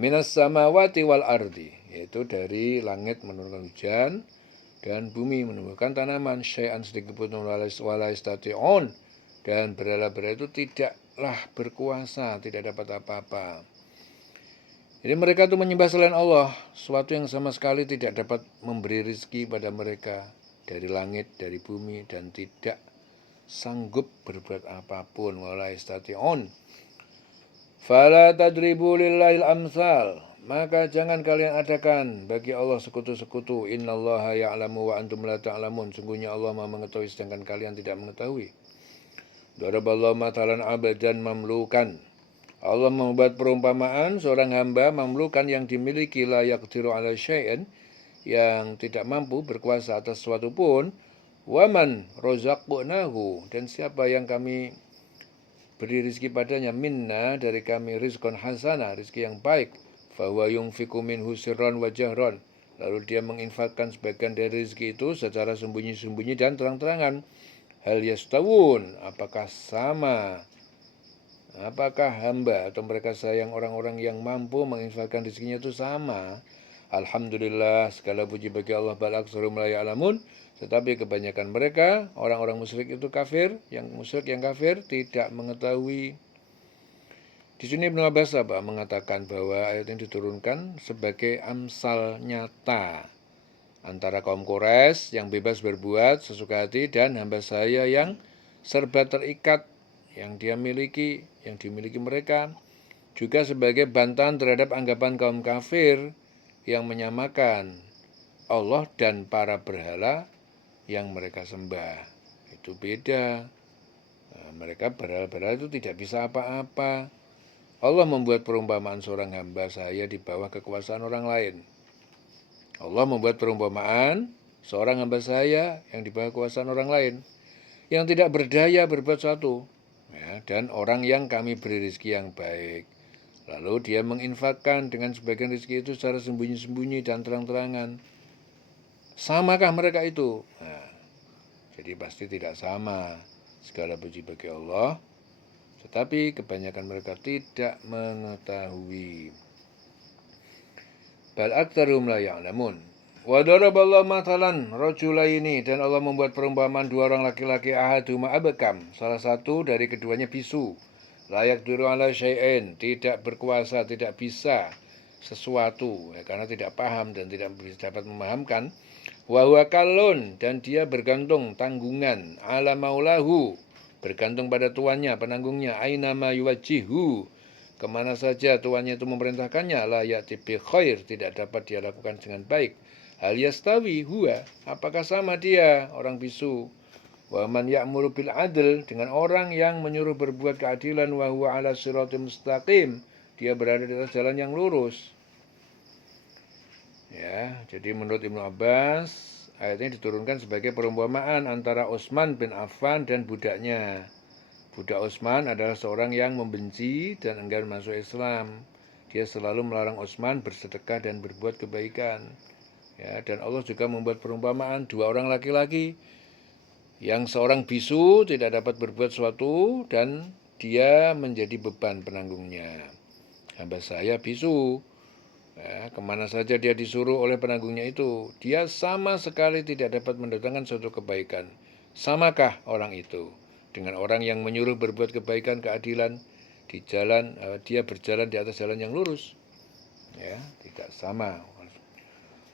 Minas samawati wal ardi, yaitu dari langit menurunkan hujan dan bumi menumbuhkan tanaman, syai'an sedikit pun wala yastati'un, dan berhala-berhala itu tidaklah berkuasa, tidak dapat apa-apa. Jadi mereka itu menyembah selain Allah, sesuatu yang sama sekali tidak dapat memberi rezeki pada mereka dari langit, dari bumi, dan tidak sanggup berbuat apapun. Wala yastati'un. Fala tadribu lillahil amsal, maka jangan kalian adakan bagi Allah sekutu-sekutu. Innallaha ya'lamu wa antum la ta'lamun. Sungguhnya Allah Maha mengetahui sedangkan kalian tidak mengetahui. Daraballahu matalan abadan mamlukan. Allah membuat perumpamaan seorang hamba mamlukan yang dimiliki, la yaqdiru ala syai'in, yang tidak mampu berkuasa atas sesuatu pun. Waman rozaqnahu, dan siapa yang kami beri rizki padanya, minna, dari kami, rizqan hasana, rizki yang baik, fahuwa yunfiqu minhu sirran wa jahran, lalu dia menginfakkan sebagian dari rizki itu secara sembunyi-sembunyi dan terang-terangan. Hal yastawun, apakah sama, apakah hamba atau mereka sayang orang-orang yang mampu menginfakkan rezekinya itu sama? Alhamdulillah, segala puji bagi Allah, bal aktsaruhum la ya'lamun, tetapi kebanyakan mereka, orang-orang musyrik itu kafir, yang musyrik yang kafir tidak mengetahui. Di sini Ibnu Abbas mengatakan bahwa ayat ini diturunkan sebagai amsal nyata antara kaum Quraisy yang bebas berbuat sesuka hati dan hamba saya yang serba terikat yang dia miliki, yang dimiliki mereka, juga sebagai bantahan terhadap anggapan kaum kafir yang menyamakan Allah dan para berhala yang mereka sembah. Itu beda. Nah, mereka berhala-berhala itu tidak bisa apa-apa. Allah membuat perumpamaan seorang hamba saya di bawah kekuasaan orang lain. Allah membuat perumpamaan seorang hamba saya yang di bawah kekuasaan orang lain, yang tidak berdaya berbuat sesuatu, ya, dan orang yang kami beri rezeki yang baik. Lalu dia menginfakkan dengan sebagian rezeki itu secara sembunyi-sembunyi dan terang-terangan. Samakah mereka itu? Nah, jadi pasti tidak sama. Segala puji bagi Allah, tetapi kebanyakan mereka tidak mengetahui. Bal aktsaruhum la ya'lamun. Wa daraballahu mathalan rajulaini, dan Allah membuat perumpamaan dua orang laki-laki, ahaduma abkam, salah satu dari keduanya bisu, layak duru ala syai'in, tidak berkuasa, tidak bisa sesuatu, ya, karena tidak paham dan tidak dapat memahamkan. Wa huwa kallun, dan dia bergantung, tanggungan, ala maulahu, bergantung pada tuannya, penanggungnya, aina ma yuwajjihu, kemana saja tuannya itu memerintahkannya, la ya'ti bi khair, tidak dapat dia lakukan dengan baik. Hal yastawi huwa, apakah sama dia, orang bisu, wa man ya'muru bil adl, dengan orang yang menyuruh berbuat keadilan, wa huwa ala siratim mustaqim, dia berada di atas jalan yang lurus. Ya, jadi menurut Ibnu Abbas, ayat ini diturunkan sebagai perumpamaan antara Utsman bin Affan dan budaknya. Budak Utsman adalah seorang yang membenci dan enggan masuk Islam. Dia selalu melarang Utsman bersedekah dan berbuat kebaikan. Ya, dan Allah juga membuat perumpamaan dua orang laki-laki, yang seorang bisu tidak dapat berbuat sesuatu dan dia menjadi beban penanggungnya. Hamba saya bisu, ya, kemana saja dia disuruh oleh penanggungnya itu, dia sama sekali tidak dapat mendatangkan suatu kebaikan. Samakah orang itu dengan orang yang menyuruh berbuat kebaikan, keadilan di jalan, dia berjalan di atas jalan yang lurus? Ya, tidak sama.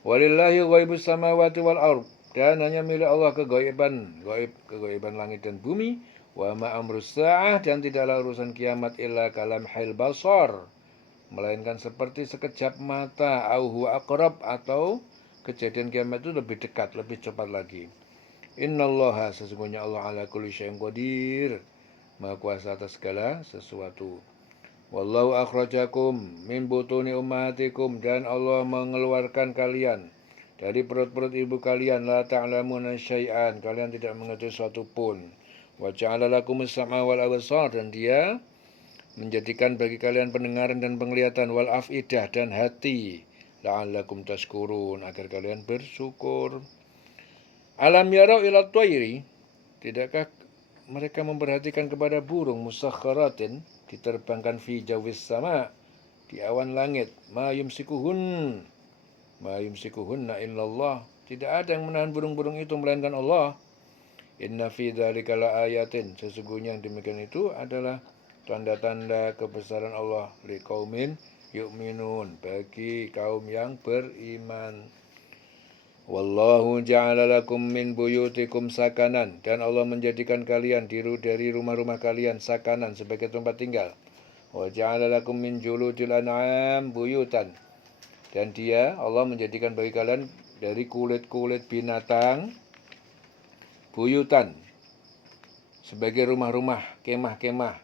Walillahi ghaibus samawati wal ardh, dan hanya milik Allah kegaiban langit dan bumi. Wa ma amrus sa'ah, dan tidaklah urusan kiamat illa kalamhil basar, melainkan seperti sekejap mata, au huwa aqrab, atau kejadian kiamat itu lebih dekat, lebih cepat lagi. Innallaha, sesungguhnya Allah ala kulli syai'in qadir, Maha kuasa atas segala sesuatu. Wallahu akhrajakum min butuni ummahatikum, dan Allah mengeluarkan kalian dari perut-perut ibu kalian, la ta'lamuna syai'an, kalian tidak mengetahui suatu pun. Wa ja'ala lakumus sam'a wal absar, dan Dia menjadikan bagi kalian pendengaran dan penglihatan, wal afidah, dan hati, la'allakum tashkurun, agar kalian bersyukur. Alam yarau ila twairi, tidakkah mereka memperhatikan kepada burung musakharatin, diterbangkan fi jawis sama, di awan langit, ma yumsikuhunna illallah, tidak ada yang menahan burung-burung itu melainkan Allah. Inna fi dzalika laayatin, sesungguhnya yang demikian itu adalah tanda-tanda kebesaran Allah, liqaumin yu'minun, bagi kaum yang beriman. Wallahu ja'ala lakum min buyutikum sakanan, dan Allah menjadikan kalian dari rumah-rumah kalian sakanan, sebagai tempat tinggal. Wa ja'ala lakum min juludil an'am buyutan, dan Dia, Allah, menjadikan bagi kalian dari kulit-kulit binatang buyutan, sebagai rumah-rumah, kemah-kemah.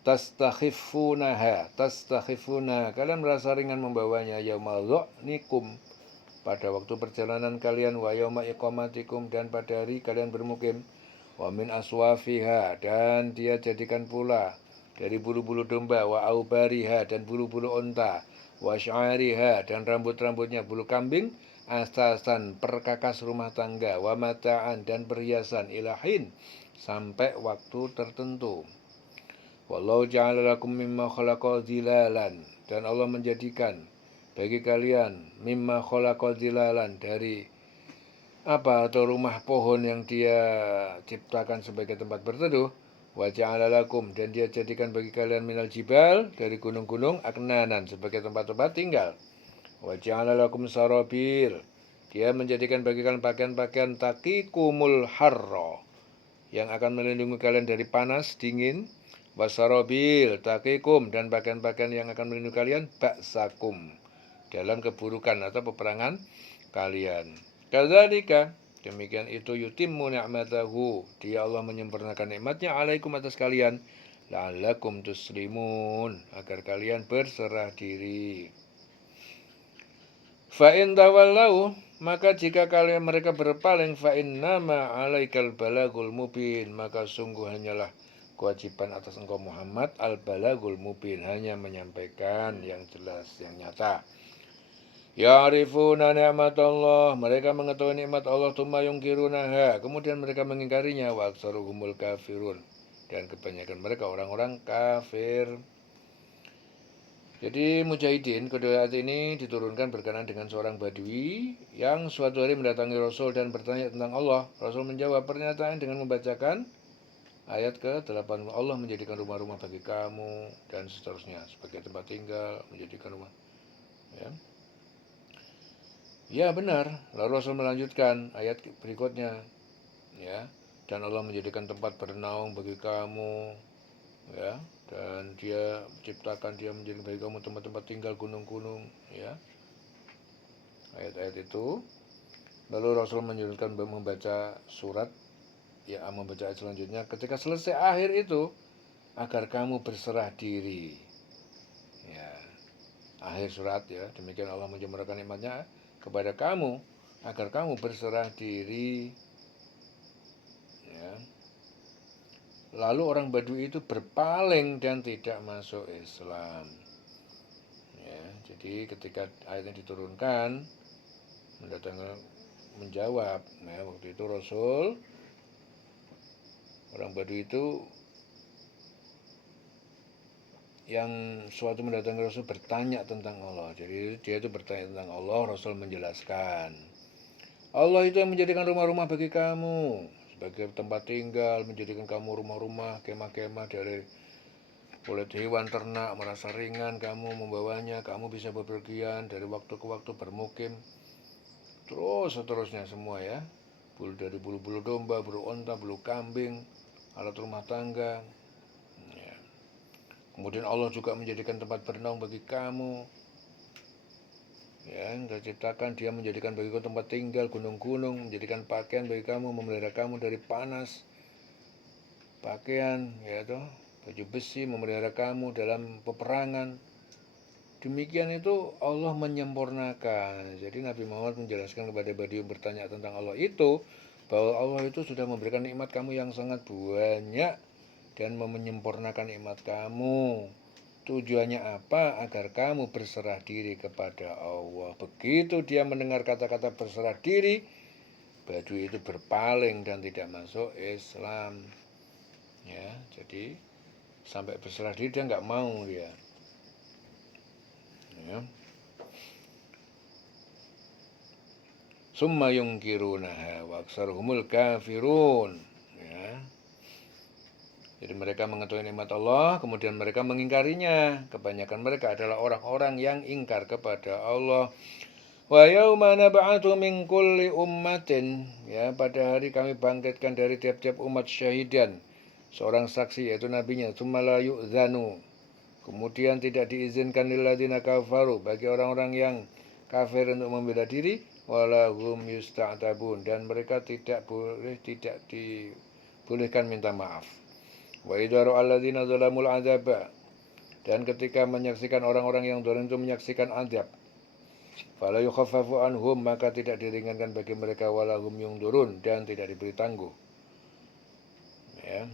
Tastakhifuna, kalian merasa ringan membawanya, yaumal dha'nikum, pada waktu perjalanan kalian, wa yauma iqamatikum, dan pada hari kalian bermukim, wa min aswafiha, dan Dia jadikan pula dari bulu-bulu domba, wa aubariha, dan bulu-bulu unta, wa sya'ariha, dan rambut-rambutnya bulu kambing, asasan perkakas rumah tangga, wa mata'an, dan perhiasan, ilahin, sampai waktu tertentu. Wallahu ja'ala lakum mimma khalaqa zilalan, dan Allah menjadikan bagi kalian mimma khalaqa zilalan, dari apa, atau rumah pohon yang Dia ciptakan sebagai tempat berteduh. Wa ja'ala lakum, dan Dia jadikan bagi kalian minal jibal, dari gunung-gunung, aknanan, sebagai tempat-tempat tinggal. Wa ja'ala lakum sarabil, Dia menjadikan bagi kalian pakaian-pakaian taqikumul harra, yang akan melindungi kalian dari panas, dingin. Wasarabil taqikum, dan pakaian-pakaian yang akan melindungi kalian ba'sakum, dalam keburukan atau peperangan kalian. Kadzalika, demikian itu, yutimmu ni'matahu, Dia, Allah, menyempurnakan nikmatnya alaikum, atas kalian, la'allakum tuslimun, agar kalian berserah diri. Fa in tawallau, maka jika kalian mereka berpaling, fa innama 'alaikal balagul mubin, maka sungguh hanyalah kewajiban atas engkau Muhammad al balagul mubin, hanya menyampaikan yang jelas, yang nyata. Ya'rifuna ni'matallah, mereka mengetahui nikmat Allah, tsumma yungkirunaha, kemudian mereka mengingkarinya, wa aktsaruhumul kafirun, dan kebanyakan mereka orang-orang kafir. Jadi mujahidin, kedua ayat ini diturunkan berkenaan dengan seorang badui yang suatu hari mendatangi Rasul dan bertanya tentang Allah. Rasul menjawab pernyataan dengan membacakan ayat ke-8, Allah menjadikan rumah-rumah bagi kamu, dan seterusnya, sebagai tempat tinggal, menjadikan rumah. Ya benar. Lalu Rasul melanjutkan ayat berikutnya, ya, dan Allah menjadikan tempat bernaung bagi kamu, ya, dan Dia menciptakan, Dia menjadikan bagi kamu tempat-tempat tinggal, gunung-gunung, ya, ayat-ayat itu. Lalu Rasul menyebutkan membaca surat, ya, membaca ayat selanjutnya, ketika selesai akhir itu, agar kamu berserah diri, ya, akhir surat, ya, demikian Allah menyempurnakan nikmatnya kepada kamu, agar kamu berserah diri, ya. Lalu orang Badui itu berpaling dan tidak masuk Islam, ya. Jadi ketika ayatnya diturunkan, menjawab, ya, waktu itu Rasul, orang Badui itu yang suatu mendatangi Rasul bertanya tentang Allah. Jadi dia itu bertanya tentang Allah, Rasul menjelaskan, Allah itu yang menjadikan rumah-rumah bagi kamu sebagai tempat tinggal, menjadikan kamu rumah-rumah, kemah-kemah dari kulit hewan ternak, merasa ringan kamu membawanya, kamu bisa bepergian dari waktu ke waktu, bermukim, terus seterusnya semua, ya, dari bulu-bulu domba, bulu unta, bulu kambing, alat rumah tangga. Kemudian Allah juga menjadikan tempat bernaung bagi kamu. Ya, Engkau ciptakan, Dia menjadikan bagiku tempat tinggal, gunung-gunung, menjadikan pakaian bagi kamu, memelihara kamu dari panas, pakaian, ya toh, baju besi, memelihara kamu dalam peperangan. Demikian itu Allah menyempurnakan. Jadi Nabi Muhammad menjelaskan kepada Badi yang bertanya tentang Allah itu, bahwa Allah itu sudah memberikan nikmat kamu yang sangat banyak dan menyempurnakan nikmat kamu. Tujuannya apa? Agar kamu berserah diri kepada Allah. Begitu dia mendengar kata-kata berserah diri, Badui itu berpaling dan tidak masuk Islam. Ya, jadi sampai berserah diri dia nggak mau dia. Ya. Summa yungkirunaha wa aksaruhumul kafirun. Ya. Jadi mereka mengetahui nikmat Allah, kemudian mereka mengingkarinya. Kebanyakan mereka adalah orang-orang yang ingkar kepada Allah. Wa yauma nab'atu min kulli ummatin, ya, pada hari kami bangkitkan dari tiap-tiap umat syahidan, seorang saksi yaitu nabinya, tsumma la yu'zanu. Kemudian tidak diizinkan lilladzina kafaru, bagi orang-orang yang kafir untuk membela diri, wala hum yusta'tabun, dan mereka tidak dibolehkan minta maaf. Wa idza ra'alladzina zalamul adzaba, dan ketika menyaksikan orang-orang yang zalim itu menyaksikan azab, fala yukhaffafu anhum, maka tidak diringankan bagi mereka, wala hum yungdurun, dan tidak diberi tangguh. Ya.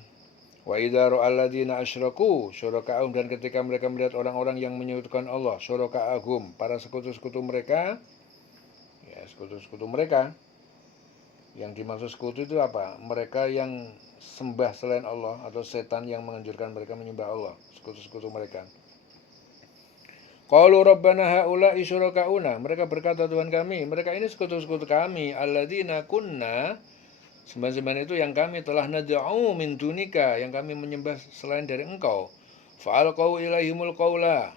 Wa idza ra'alladzina asyraku syuraka'ahum, dan ketika mereka melihat orang-orang yang menyekutukan Allah, syuraka'ahum, para sekutu-sekutu mereka, ya, sekutu-sekutu mereka. Yang dimaksud sekutu itu apa? Mereka yang sembah selain Allah, atau setan yang menganjurkan mereka menyembah Allah, sekutu-sekutu mereka. Qalu rabbana haula'i syuraka'una, mereka berkata, Tuhan kami, mereka ini sekutu-sekutu kami, alladzina kunna, sembahan-sembahan itu yang kami telah nad'u min dunika, yang kami menyembah selain dari engkau. Fa'alqau ilaihimul qaula,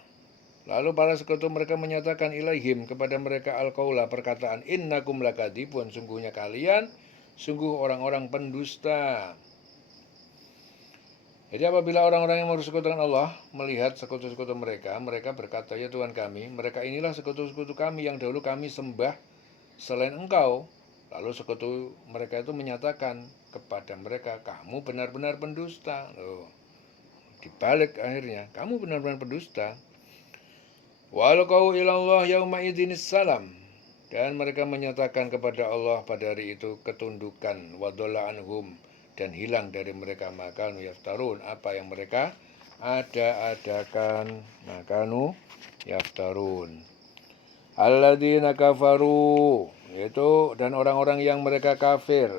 lalu para sekutu mereka menyatakan ilaihim, kepada mereka, al-qaula, perkataan, innakum lakadzibun, sungguhnya kalian sungguh orang-orang pendusta. Jadi apabila orang-orang yang bersekutu dengan Allah melihat sekutu-sekutu mereka, mereka berkata, ya Tuhan kami, mereka inilah sekutu-sekutu kami yang dahulu kami sembah selain engkau. Lalu sekutu mereka itu menyatakan kepada mereka, kamu benar-benar pendusta. Loh, dibalik akhirnya, kamu benar-benar pendusta. Walqau ilallah yauma idzinis salam, dan mereka menyatakan kepada Allah pada hari itu ketundukan, wadalla anhum, dan hilang dari mereka makanu yaftarun, apa yang mereka ada-adakan, makanu yaftarun. Alladzina kafaru, yaitu dan orang-orang yang mereka kafir.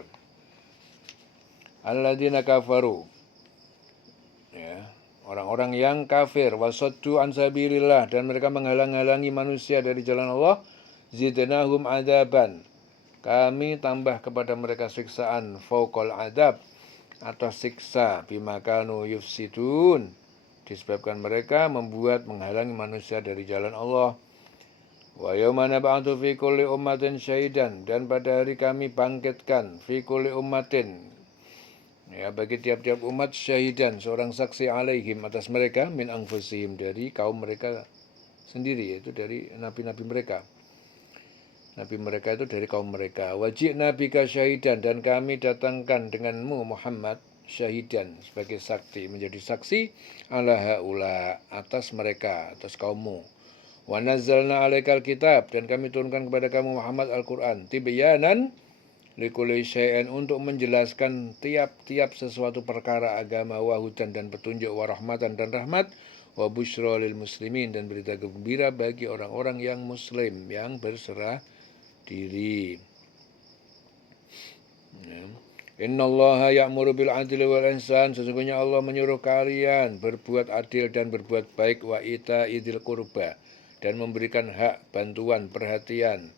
Alladzina kafaru, ya, orang-orang yang kafir, wasaddu an sabilillah, dan mereka menghalang-halangi manusia dari jalan Allah, zidnahum adzaban, kami tambah kepada mereka siksaan, fauqal adzab, atas siksa, bimakanu yufsidun, disebabkan mereka membuat menghalangi manusia dari jalan Allah. Wa yauma nab'atsu fi kulli ummatin syahidan, dan pada hari kami bangkitkan fi kulli ummatin, ya, bagi tiap-tiap umat syahidan, seorang saksi alaihim, atas mereka, min anfusihim, dari kaum mereka sendiri, yaitu dari nabi-nabi mereka. Nabi mereka itu dari kaum mereka. Wajib nabi ka syahidan, dan kami datangkan denganmu Muhammad syahidan, sebagai saksi, menjadi saksi, ala haula, atas mereka, atas kaummu. Wa nazzalna 'alaikal kitab, dan kami turunkan kepada kamu Muhammad Al-Qur'an, tibyanan likulli syai'in, untuk menjelaskan tiap-tiap sesuatu perkara agama, wa hudan, dan petunjuk, wa rahmatan, dan rahmat, wa busyra lil muslimin, dan berita gembira bagi orang-orang yang muslim, yang berserah diri. Ya. Innallaha ya'muru bil adli wal ihsan, sesungguhnya Allah menyuruh kalian berbuat adil dan berbuat baik, wa ita'idzil qurba, dan memberikan hak, bantuan, perhatian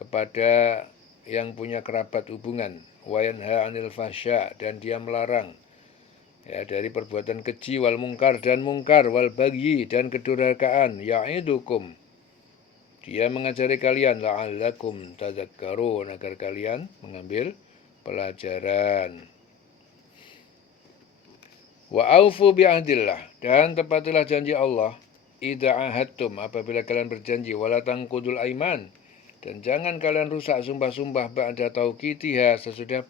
kepada yang punya kerabat hubungan, wa yanha 'anil fahsya, dan dia melarang, ya, dari perbuatan keji, wal mungkar, dan mungkar, wal bagyi, dan kedurhakaan, ya'idukum, dia mengajari kalian, la'allakum tadzakkarun, agar kalian mengambil pelajaran. Wa aufu bi'ahdillah, dan tepatilah janji Allah, idza ahadtum, apabila kalian berjanji, wala tangkudul aiman, dan jangan kalian rusak sumpah-sumpah ba'da tauqitiha, sesudah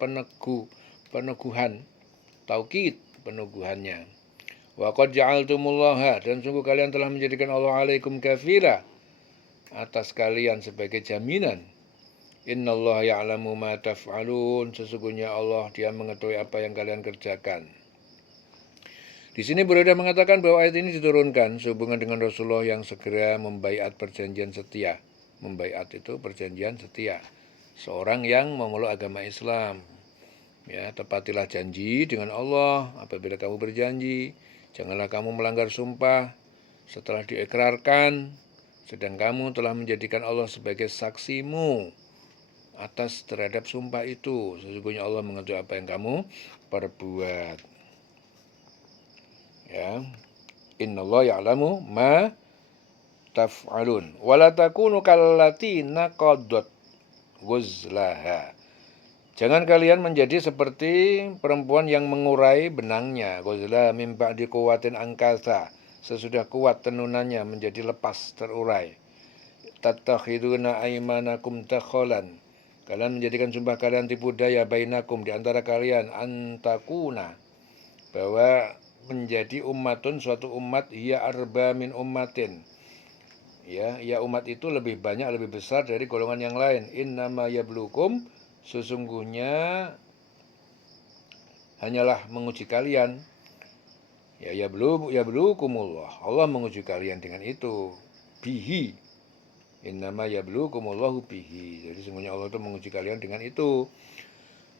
peneguhan, taukid peneguhannya. Wa qad ja'altumullaha, dan sungguh kalian telah menjadikan Allah alaikum kafila, atas kalian sebagai jaminan. Innallaha ya'lamu ma taf'alun, sesungguhnya Allah Dia mengetahui apa yang kalian kerjakan. Di sini Buraidah mengatakan bahwa ayat ini diturunkan sehubungan dengan Rasulullah yang segera membaiat perjanjian setia. Membaiat itu perjanjian setia. Seorang yang memeluk agama Islam. Ya, tepatilah janji dengan Allah apabila kamu berjanji. Janganlah kamu melanggar sumpah setelah diikrarkan, sedang kamu telah menjadikan Allah sebagai saksimu atas terhadap sumpah itu. Sesungguhnya Allah mengetahui apa yang kamu perbuat. Ya. Innallaha ya'lamu ma taf'alun. Wala takunu kallati naqadat ghuzlaha. Jangan kalian menjadi seperti perempuan yang mengurai benangnya. Ghuzla min ba'di quwwatin angkasa. Sesudah kuat tenunannya menjadi lepas terurai. Tattakhiduna aymanakum takholan. Kalian menjadikan sumpah kalian tipu daya bainakum, di antara kalian, antakuna, bahwa menjadi ummatun, suatu umat, ya arba min ummatin. Ya umat itu lebih banyak, lebih besar dari golongan yang lain. Innama yablukum, sesungguhnya hanyalah menguji kalian. Yablukumullah, Allah menguji kalian dengan itu. Bihi. Innama yablukumullahu bihi. Jadi sungguhnya Allah itu menguji kalian dengan itu.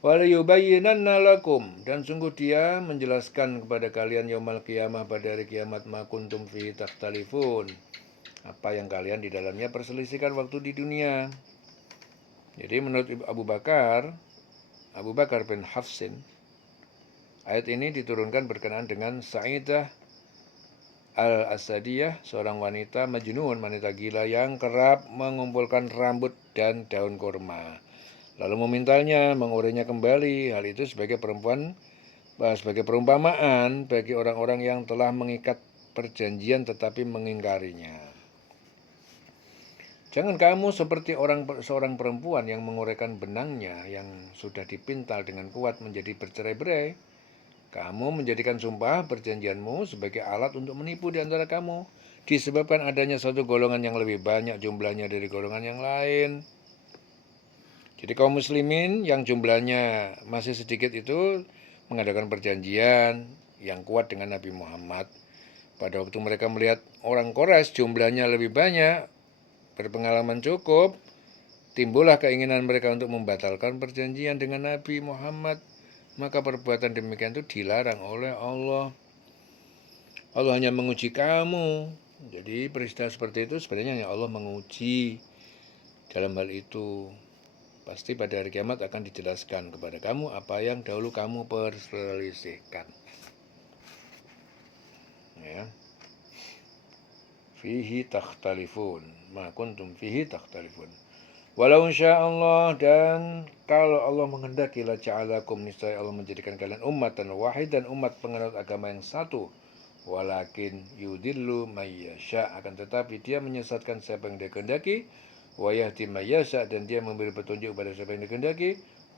Waliyubayyinanna lakum, dan sungguh Dia menjelaskan kepada kalian yaumal qiyamah, pada hari kiamat, ma kuntum fihi takhtalifun, apa yang kalian di dalamnya perselisihkan waktu di dunia. Jadi menurut Abu Bakar bin Hafsin, ayat ini diturunkan berkenaan dengan Sa'idah Al-Asadiyah, seorang wanita majnun, wanita gila yang kerap mengumpulkan rambut dan daun kurma, lalu memintanya mengurainya kembali. Hal itu sebagai perumpamaan bagi orang-orang yang telah mengikat perjanjian tetapi mengingkarinya. Jangan kamu seperti seorang perempuan yang menguraikan benangnya yang sudah dipintal dengan kuat menjadi bercerai-berai. Kamu menjadikan sumpah perjanjianmu sebagai alat untuk menipu di antara kamu, disebabkan adanya satu golongan yang lebih banyak jumlahnya dari golongan yang lain. Jadi kaum muslimin yang jumlahnya masih sedikit itu mengadakan perjanjian yang kuat dengan Nabi Muhammad. Pada waktu mereka melihat orang Quraisy jumlahnya lebih banyak, berpengalaman cukup, timbullah keinginan mereka untuk membatalkan perjanjian dengan Nabi Muhammad. Maka perbuatan demikian itu dilarang oleh Allah. Allah hanya menguji kamu. Jadi peristiwa seperti itu sebenarnya hanya Allah menguji. Dalam hal itu pasti pada hari kiamat akan dijelaskan kepada kamu apa yang dahulu kamu perselisihkan. Ya. Fihi takhtalifun, ma kuntum fihi takhtalifun. Walau insyaallah, dan kalau Allah menghendaki, la ja'alakum, niscaya Allah menjadikan kalian ummatan wahidan, umat penganut agama yang satu. Walakin yudillu may yasha, akan tetapi Dia menyesatkan siapa yang Dia kehendaki, wa yahdi may yasha, dan Dia memberi petunjuk pada siapa yang Dia kehendaki.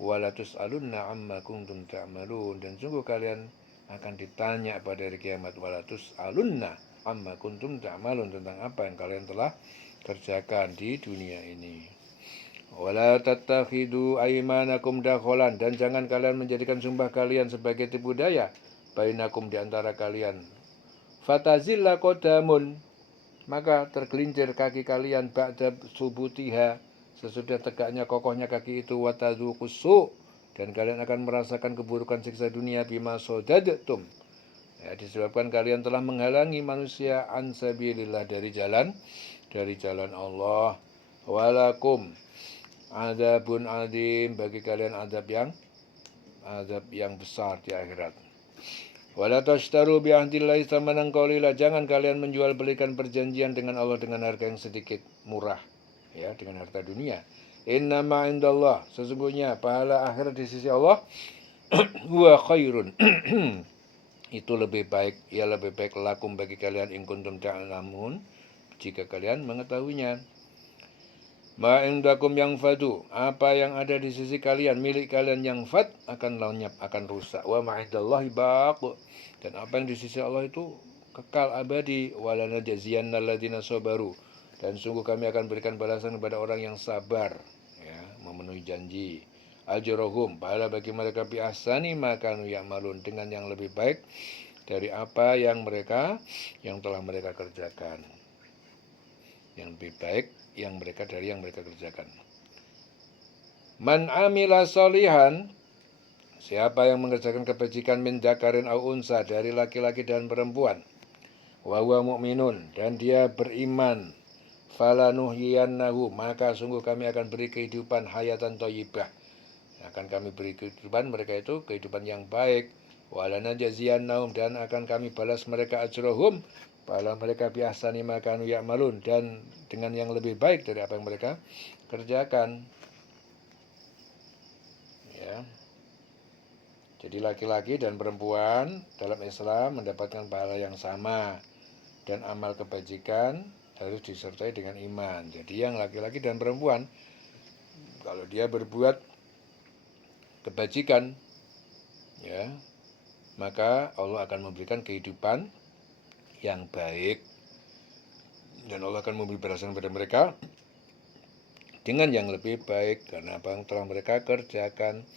Wala tus'alunna amma kuntum ta'malun, dan sungguh kalian akan ditanya pada hari kiamat. Wala tus'alunna amma kuntum ta'malun, tentang apa yang kalian telah kerjakan di dunia ini. Wala tattakhidu aymanakum dakholan, dan jangan kalian menjadikan sumpah kalian sebagai tipu daya bainakum, di antara kalian. Fatazilla qadamun, maka tergelincir kaki kalian, ba'da subutiha, sesudah tegaknya kokohnya kaki itu, watadzuqus, dan kalian akan merasakan keburukan siksa dunia, bima sodadtum, ya, disebabkan kalian telah menghalangi manusia an sabilillah, dari jalan Allah. Walakum adzabun adim, bagi kalian azab yang besar di akhirat. Wala tashtaru bi ahdillahi tsamanan qalila, jangan kalian menjual belikan perjanjian dengan Allah dengan harga yang sedikit, murah, ya, dengan harta dunia. Innama indallah, sesungguhnya pahala akhirat di sisi Allah, huwa khairun, itu lebih baik, ia lebih baik lakum bagi kalian in kuntum ta'lamun, jika kalian mengetahuinya. Ma indakum yang fadu, apa yang ada di sisi kalian, milik kalian yang fat akan lenyap, akan rusak. Wa ma indallahi baqu, dan apa yang di sisi Allah itu kekal abadi. Walana jaziyanna alladziina sabaru, dan sungguh kami akan berikan balasan kepada orang yang sabar, ya, memenuhi janji. Ajrohum, pahala bagi mereka bi ahsani ma kanu ya'malun, dengan yang lebih baik dari apa yang telah mereka kerjakan. Yang lebih baik dari yang mereka kerjakan. Man amila solihan, siapa yang mengerjakan kebajikan min dzakarin au unsa, dari laki-laki dan perempuan, wa huwa mu'minun, dan dia beriman, falanuhyiyannahu, maka sungguh kami akan beri kehidupan hayatan thayyibah, akan kami beri kehidupan mereka itu kehidupan yang baik. Walanajziyannahum, dan akan kami balas mereka ajrohum, pahala mereka bi ahsani ma kanu ya'malun, dan dengan yang lebih baik dari apa yang mereka kerjakan. Ya. Jadi laki-laki dan perempuan dalam Islam mendapatkan pahala yang sama, dan amal kebajikan harus disertai dengan iman. Jadi yang laki-laki dan perempuan, kalau dia berbuat kebajikan, ya, maka Allah akan memberikan kehidupan yang baik, dan Allah akan memberi balasan kepada mereka dengan yang lebih baik karena apa yang telah mereka kerjakan.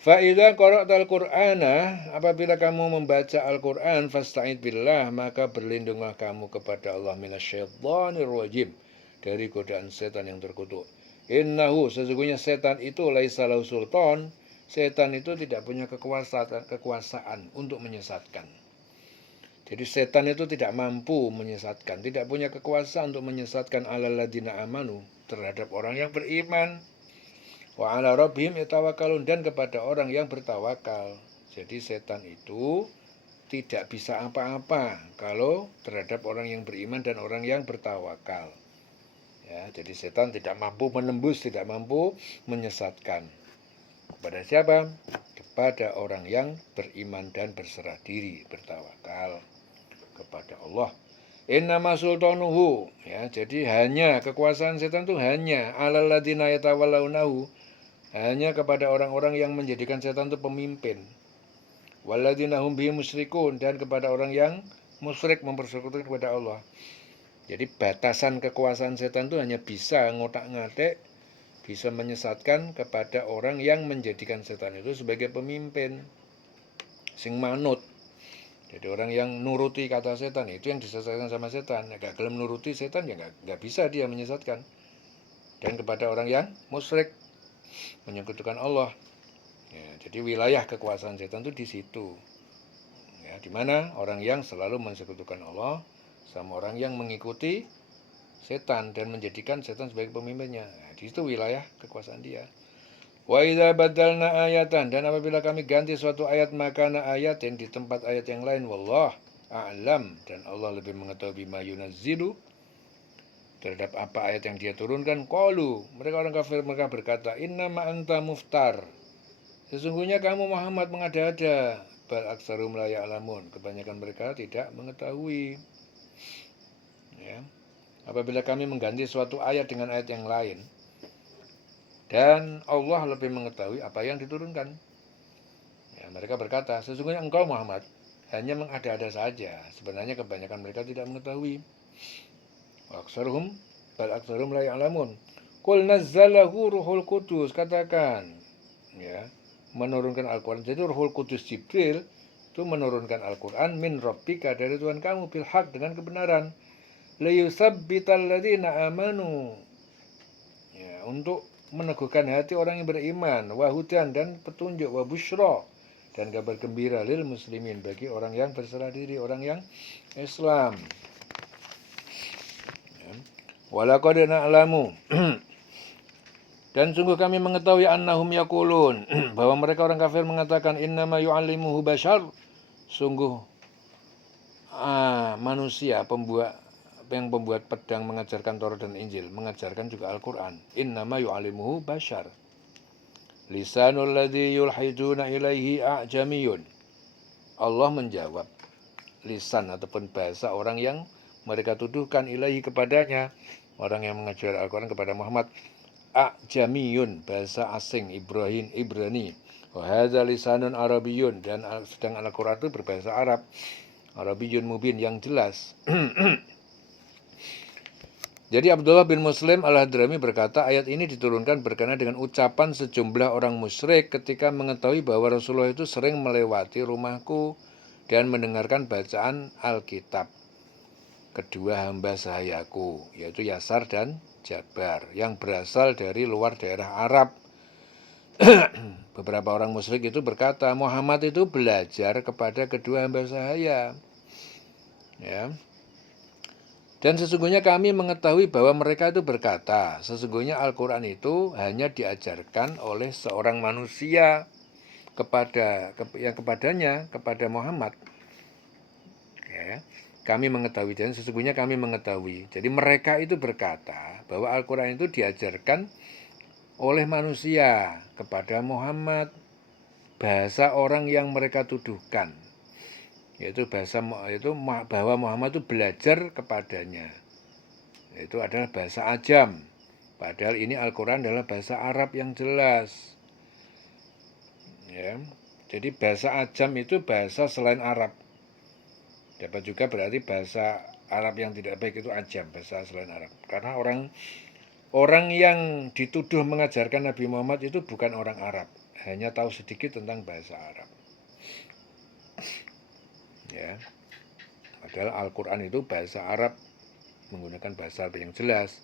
Fa idza qara'tal Qur'ana, apabila kamu membaca Al-Qur'an, fasta'id billah, maka berlindunglah kamu kepada Allah minasyaitonir rajim, dari godaan setan yang terkutuk. Innahu, sesungguhnya setan itu laisa lahu sultan, setan itu tidak punya kekuasaan untuk menyesatkan. Jadi setan itu tidak mampu menyesatkan, tidak punya kekuasaan untuk menyesatkan alal ladzina amanu, terhadap orang yang beriman. Wa ala rabbihim yatawakkalun, dan kepada orang yang bertawakal. Jadi setan itu tidak bisa apa-apa kalau terhadap orang yang beriman dan orang yang bertawakal. Ya, jadi setan tidak mampu menembus, tidak mampu menyesatkan. Kepada siapa? Kepada orang yang beriman dan berserah diri, bertawakal kepada Allah. Innama sultanuhu, ya, jadi hanya kekuasaan setan itu hanya alal ladzina yatawallawnahu, hanya kepada orang-orang yang menjadikan setan itu pemimpin. Walladzina hum bihi musyrikun, dan kepada orang yang musyrik, mempersekutukan kepada Allah. Jadi batasan kekuasaan setan itu hanya bisa ngotak-ngatik, bisa menyesatkan kepada orang yang menjadikan setan itu sebagai pemimpin, sing manut. Jadi orang yang nuruti kata setan itu yang disesatkan sama setan. Gak gelem nuruti setan, ya gak bisa dia menyesatkan. Dan kepada orang yang musyrik, menyekutukan Allah. Ya, jadi wilayah kekuasaan setan itu di situ. Ya, di mana orang yang selalu mensekutukan Allah sama orang yang mengikuti setan dan menjadikan setan sebagai pemimpinnya. Nah, di situ wilayah kekuasaan dia. Wa idza badalna ayatan, dan apabila kami ganti suatu ayat makana ayatin, di tempat ayat yang lain, wallah a'lam, dan Allah lebih mengetahui bima yunazzilu, terhadap apa ayat yang dia turunkan. Qalu, mereka orang kafir, mereka berkata, innama anta muftar, sesungguhnya kamu Muhammad mengada-ada. Bal aktsarum la ya'lamun, kebanyakan mereka tidak mengetahui. Ya. Apabila kami mengganti suatu ayat dengan ayat yang lain, dan Allah lebih mengetahui apa yang diturunkan, ya, mereka berkata, sesungguhnya engkau Muhammad hanya mengada-ada saja. Sebenarnya kebanyakan mereka tidak mengetahui. Aktsaruhum bal aktsarum la ya'lamun. Qul nazzalahu ruhul qudus, katakan, ya, menurunkan Al-Quran. Jadi Ruhul Qudus Jibril itu menurunkan Al-Quran min rabbika, dari Tuhan kamu, bil haq, dengan kebenaran. Liyusabbital ladzina amanu, ya, untuk meneguhkan hati orang yang beriman, wahudan, dan petunjuk, wa busyra, dan kabar gembira, lil muslimin, bagi orang yang berserah diri, orang yang Islam. Ya. Walaqad na'lamu, dan sungguh kami mengetahui annahum yaqulun, bahwa mereka orang kafir mengatakan, innama yu'allimuhu bashar, sungguh manusia yang pembuat pedang mengajarkan Taurat dan Injil, mengajarkan juga Al-Quran. Innama yu'allimuhu bashar, lisanul ladzi yulhiduna ilaihi a'jamiyun, Allah menjawab lisan ataupun bahasa orang yang mereka tuduhkan ilahi kepadanya, orang yang mengajar Al-Quran kepada Muhammad, A'jamiyun, bahasa asing, Ibrani, wa hadza lisanun Arabiyyun, dan sedang Al-Quran itu berbahasa Arab, Arabiyyun mubin, yang jelas. Jadi Abdullah bin Muslim al-Hadrami berkata, ayat ini diturunkan berkenaan dengan ucapan sejumlah orang musyrik ketika mengetahui bahwa Rasulullah itu sering melewati rumahku dan mendengarkan bacaan Alkitab kedua hamba sahayaku, yaitu Yasar dan Jabar, yang berasal dari luar daerah Arab. Beberapa orang musyrik itu berkata, Muhammad itu belajar kepada kedua hamba sahaya. Ya. Dan sesungguhnya kami mengetahui bahwa mereka itu berkata, sesungguhnya Al-Quran itu hanya diajarkan oleh seorang manusia kepada Muhammad. Ya. Kami mengetahui, dan sesungguhnya kami mengetahui. Jadi mereka itu berkata bahwa Al-Quran itu diajarkan oleh manusia kepada Muhammad, bahasa orang yang mereka tuduhkan, yaitu bahwa Muhammad itu belajar kepadanya, itu adalah bahasa ajam, padahal ini Al-Quran adalah bahasa Arab yang jelas. Ya, jadi bahasa ajam itu bahasa selain Arab. Dapat juga berarti bahasa Arab yang tidak baik itu ajam, bahasa selain Arab. Karena orang yang dituduh mengajarkan Nabi Muhammad itu bukan orang Arab, hanya tahu sedikit tentang bahasa Arab. Ya, padahal Al-Quran itu bahasa Arab, menggunakan bahasa Arab yang jelas.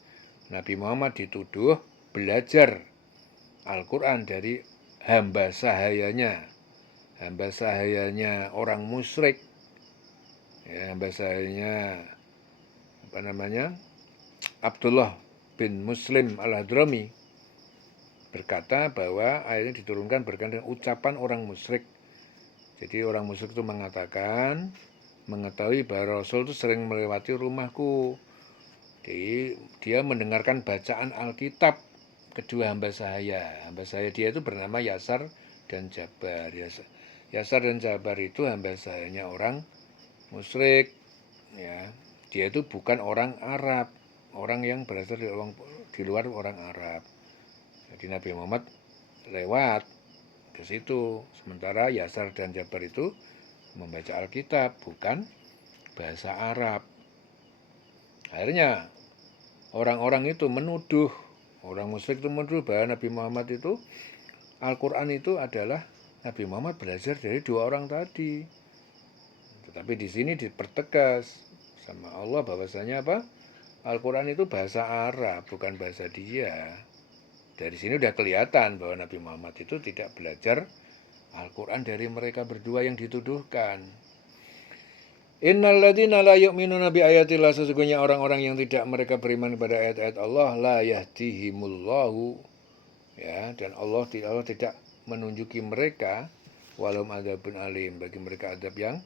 Nabi Muhammad dituduh belajar Al-Quran dari hamba sahayanya orang musyrik. Ya, hamba sahayanya Abdullah bin Muslim al-Hadrami berkata bahwa ayat ini diturunkan berkaitan dengan ucapan orang musyrik. Jadi orang musyrik itu mengatakan, mengetahui bahwa Rasul itu sering melewati rumahku. Jadi dia mendengarkan bacaan Alkitab kedua hamba sahaya. Hamba sahaya dia itu bernama Yasar dan Jabar. Yasar dan Jabar itu hamba sahayanya orang musyrik. Ya, dia itu bukan orang Arab, orang yang berasal di luar orang Arab. Jadi Nabi Muhammad lewat ke situ, sementara Yasar dan Jabar itu membaca Alkitab, bukan bahasa Arab. Akhirnya orang-orang itu menuduh, orang musyrik itu menuduh bahwa Nabi Muhammad itu, Al-Quran itu adalah Nabi Muhammad belajar dari dua orang tadi. Tetapi di sini dipertegas sama Allah bahwasanya apa? Al-Quran itu bahasa Arab, bukan bahasa dia. Dari sini udah kelihatan bahwa Nabi Muhammad itu tidak belajar Al-Quran dari mereka berdua yang dituduhkan. Innal ladzina la yu'minuna bi ayatillah, sesungguhnya orang-orang yang tidak mereka beriman kepada ayat-ayat Allah, la yahdihimullahu, ya, dan Allah tidak menunjuki mereka, walau adzabun alim, bagi mereka azab yang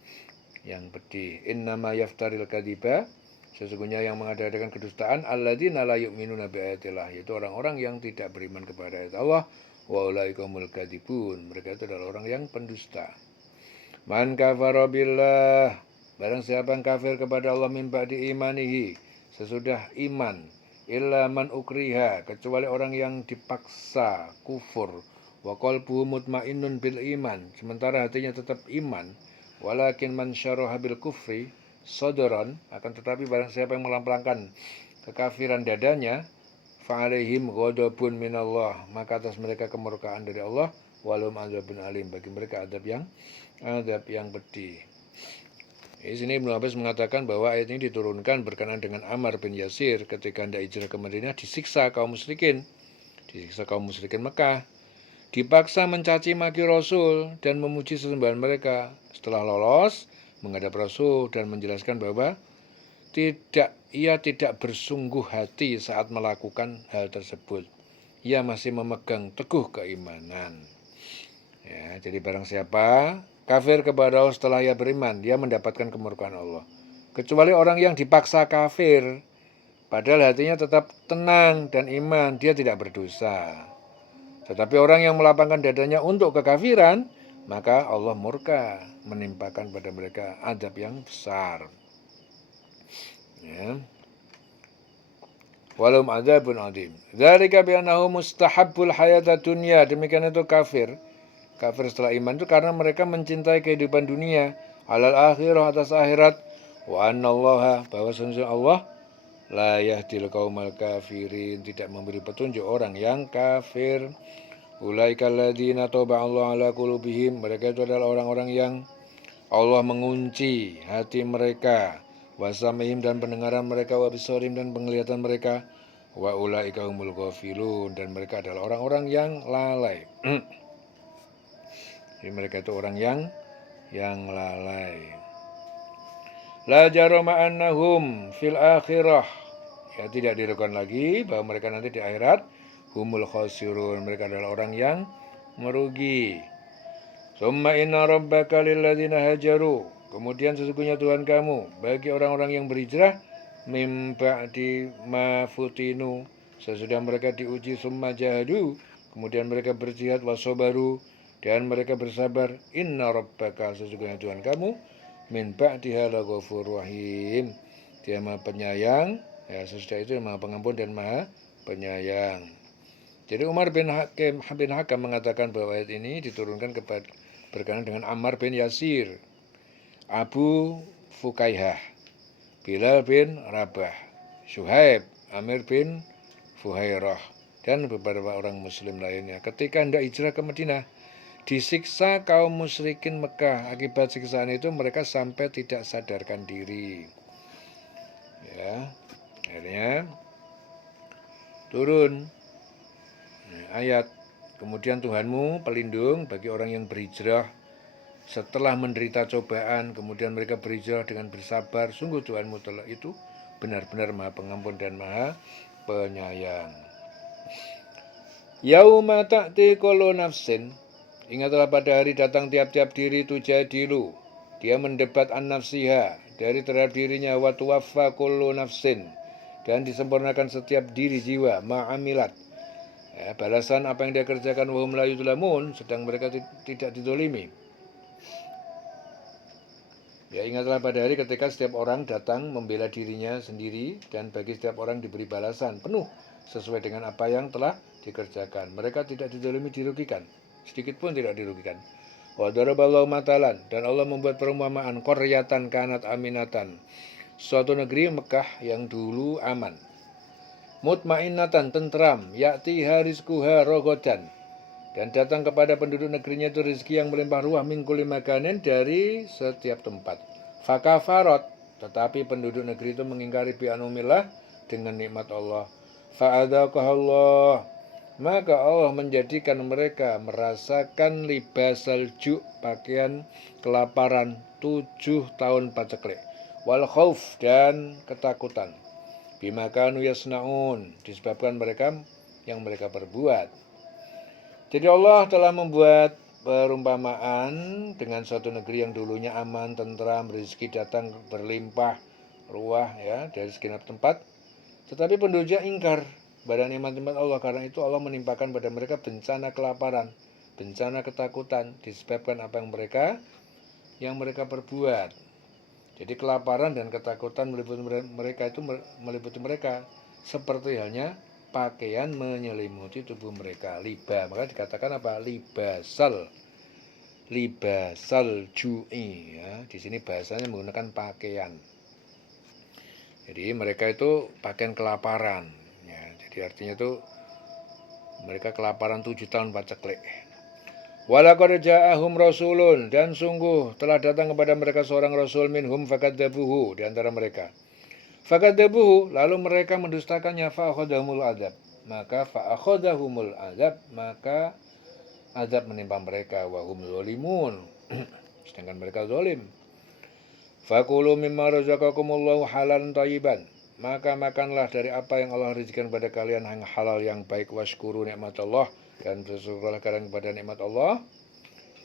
pedih. Innama yaftaril kadziba, sesungguhnya yang mengadakan kedustaan, alladzina la yu'minuna bi ayatillah, yaitu orang-orang yang tidak beriman kepada ayat Allah, wa ulaikumul kadzibun, mereka itu adalah orang yang pendusta. Man kafara billah, barang siapa yang kafir kepada Allah min ba'di imanihi, sesudah iman, illa man ukriha, kecuali orang yang dipaksa kufur, wa qalbuhu mutmainnun bil iman, sementara hatinya tetap iman, walakin man syaraha bil kufri sadran, akan tetapi barang siapa yang melampangkan kekafiran dadanya, fa'alaihim ghadabun minallah, maka atas mereka kemurkaan dari Allah, walum adzabun alim, bagi mereka azab yang pedih. Di sini Ibnu Abbas mengatakan bahwa ayat ini diturunkan berkenaan dengan Ammar bin Yasir ketika hendak hijrah ke Madinah, disiksa kaum musyrikin Mekah, dipaksa mencaci maki Rasul dan memuji sesembahan mereka. Setelah lolos menghadap Rasul dan menjelaskan bahwa ia tidak bersungguh hati saat melakukan hal tersebut. Ia masih memegang teguh keimanan. Ya, jadi barang siapa kafir kepada Allah setelah ia beriman, dia mendapatkan kemurkaan Allah. Kecuali orang yang dipaksa kafir, padahal hatinya tetap tenang dan iman, dia tidak berdosa. Tetapi orang yang melapangkan dadanya untuk kekafiran, maka Allah murka menimpakan pada mereka azab yang besar. Ya. Walum adzabun adzim. Dzalika bi annahu mustahabbul hayata dunya. Demikian itu kafir. Kafir setelah iman itu karena mereka mencintai kehidupan dunia alal akhirah atas akhirat. Wa annallaha bahwa sesungguhnya Allah la yahdil qaumal kafirin tidak memberi petunjuk orang yang kafir. Ulaikal ladzina taba'allahu ala qulubihim. Mereka itu adalah orang-orang yang Allah mengunci hati mereka, wasamihim dan pendengaran mereka, wabisorim dan penglihatan mereka, wa ulaika humul ghafilun dan mereka adalah orang-orang yang lalai. Jadi mereka itu orang yang lalai. La jarama annahum fil akhirah. Ya tidak diragukan lagi bahwa mereka nanti di akhirat humul khasirun, mereka adalah orang yang merugi. Summa inna rabbaka lilladzina hajaru. Kemudian sesungguhnya Tuhan kamu bagi orang-orang yang berhijrah mim ba'di ma futinu, sesudah mereka diuji summa jahadu, kemudian mereka berjihad wasabaru dan mereka bersabar. Inna rabbaka sesungguhnya Tuhan kamu min ba'diha laghafurur rahim. Dia Maha Penyayang, ya sesudah itu Maha Pengampun dan Maha Penyayang. Jadi Umar bin Hakam mengatakan bahwa ayat ini diturunkan berkenaan dengan Ammar bin Yasir, Abu Fukaihah, Bilal bin Rabah, Syuhaib, Amir bin Fuhairah, dan beberapa orang muslim lainnya. Ketika hendak hijrah ke Madinah, disiksa kaum musyrikin Mekah. Akibat siksaan itu mereka sampai tidak sadarkan diri. Ya, akhirnya turun ayat, kemudian Tuhanmu pelindung bagi orang yang berhijrah setelah menderita cobaan, kemudian mereka berhijrah dengan bersabar. Sungguh Tuhanmu telah itu benar-benar Maha Pengampun dan Maha Penyayang. Yauma ta'ti kullu nafsin. Ingatlah pada hari datang tiap-tiap diri tujadilu. Dia mendebat an nafsiha dari terhadap dirinya, wa tuwaffa kullu nafsin dan disempurnakan setiap diri jiwa ma'amilat. Ya, balasan apa yang dia kerjakan, wahum la yuzlamun, sedang mereka tidak dizalimi. Ya, ingatlah pada hari ketika setiap orang datang membela dirinya sendiri dan bagi setiap orang diberi balasan penuh sesuai dengan apa yang telah dikerjakan. Mereka tidak dizalimi, dirugikan, sedikit pun tidak dirugikan. Wa daraballahu matalan, dan Allah membuat perumpamaan qaryatan kanat aminatan, suatu negeri Mekah yang dulu aman, mutmainnatan tentram, ya'ti harizquha rogodan, dan datang kepada penduduk negerinya itu rezeki yang melimpah ruah min kulli makanin, dari setiap tempat. Fakafarot, tetapi penduduk negeri itu mengingkari bi anumillah, dengan nikmat Allah. Fa'adzaqahallah, maka Allah menjadikan mereka merasakan libasal ju', pakaian kelaparan 7 tahun paceklik, wal khauf, dan ketakutan, bima kanu yasnaun, disebabkan mereka yang mereka perbuat. Jadi Allah telah membuat perumpamaan dengan suatu negeri yang dulunya aman, tentram, rezeki datang berlimpah ruah ya dari segenap tempat, tetapi penduduknya ingkar pada nikmat-nikmat Allah. Karena itu Allah menimpakan pada mereka bencana kelaparan, bencana ketakutan, disebabkan apa yang mereka perbuat. Jadi kelaparan dan ketakutan meliputi mereka seperti halnya pakaian menyelimuti tubuh mereka, liba. Maka dikatakan apa? Libasal ju'i ya. Di sini bahasanya menggunakan pakaian. Jadi mereka itu pakaian kelaparan ya. Jadi artinya itu mereka kelaparan 7 tahun paceklik. Walaqad ja'ahum rasulun, dan sungguh telah datang kepada mereka seorang rasul, minhum fakadzabuhu, di antara mereka. Fakadzabuhu, lalu mereka mendustakannya, fa'akhadahumul azab, maka azab menimpa mereka, wa hum zalimun, sedangkan mereka zalim. Fakulu mimma razaqakumullahu halalan thayyiban, maka makanlah dari apa yang Allah rezekikan pada kalian yang halal yang baik, washkuru nikmat Allah, dan bersyukurlah kalian kepada nikmat Allah.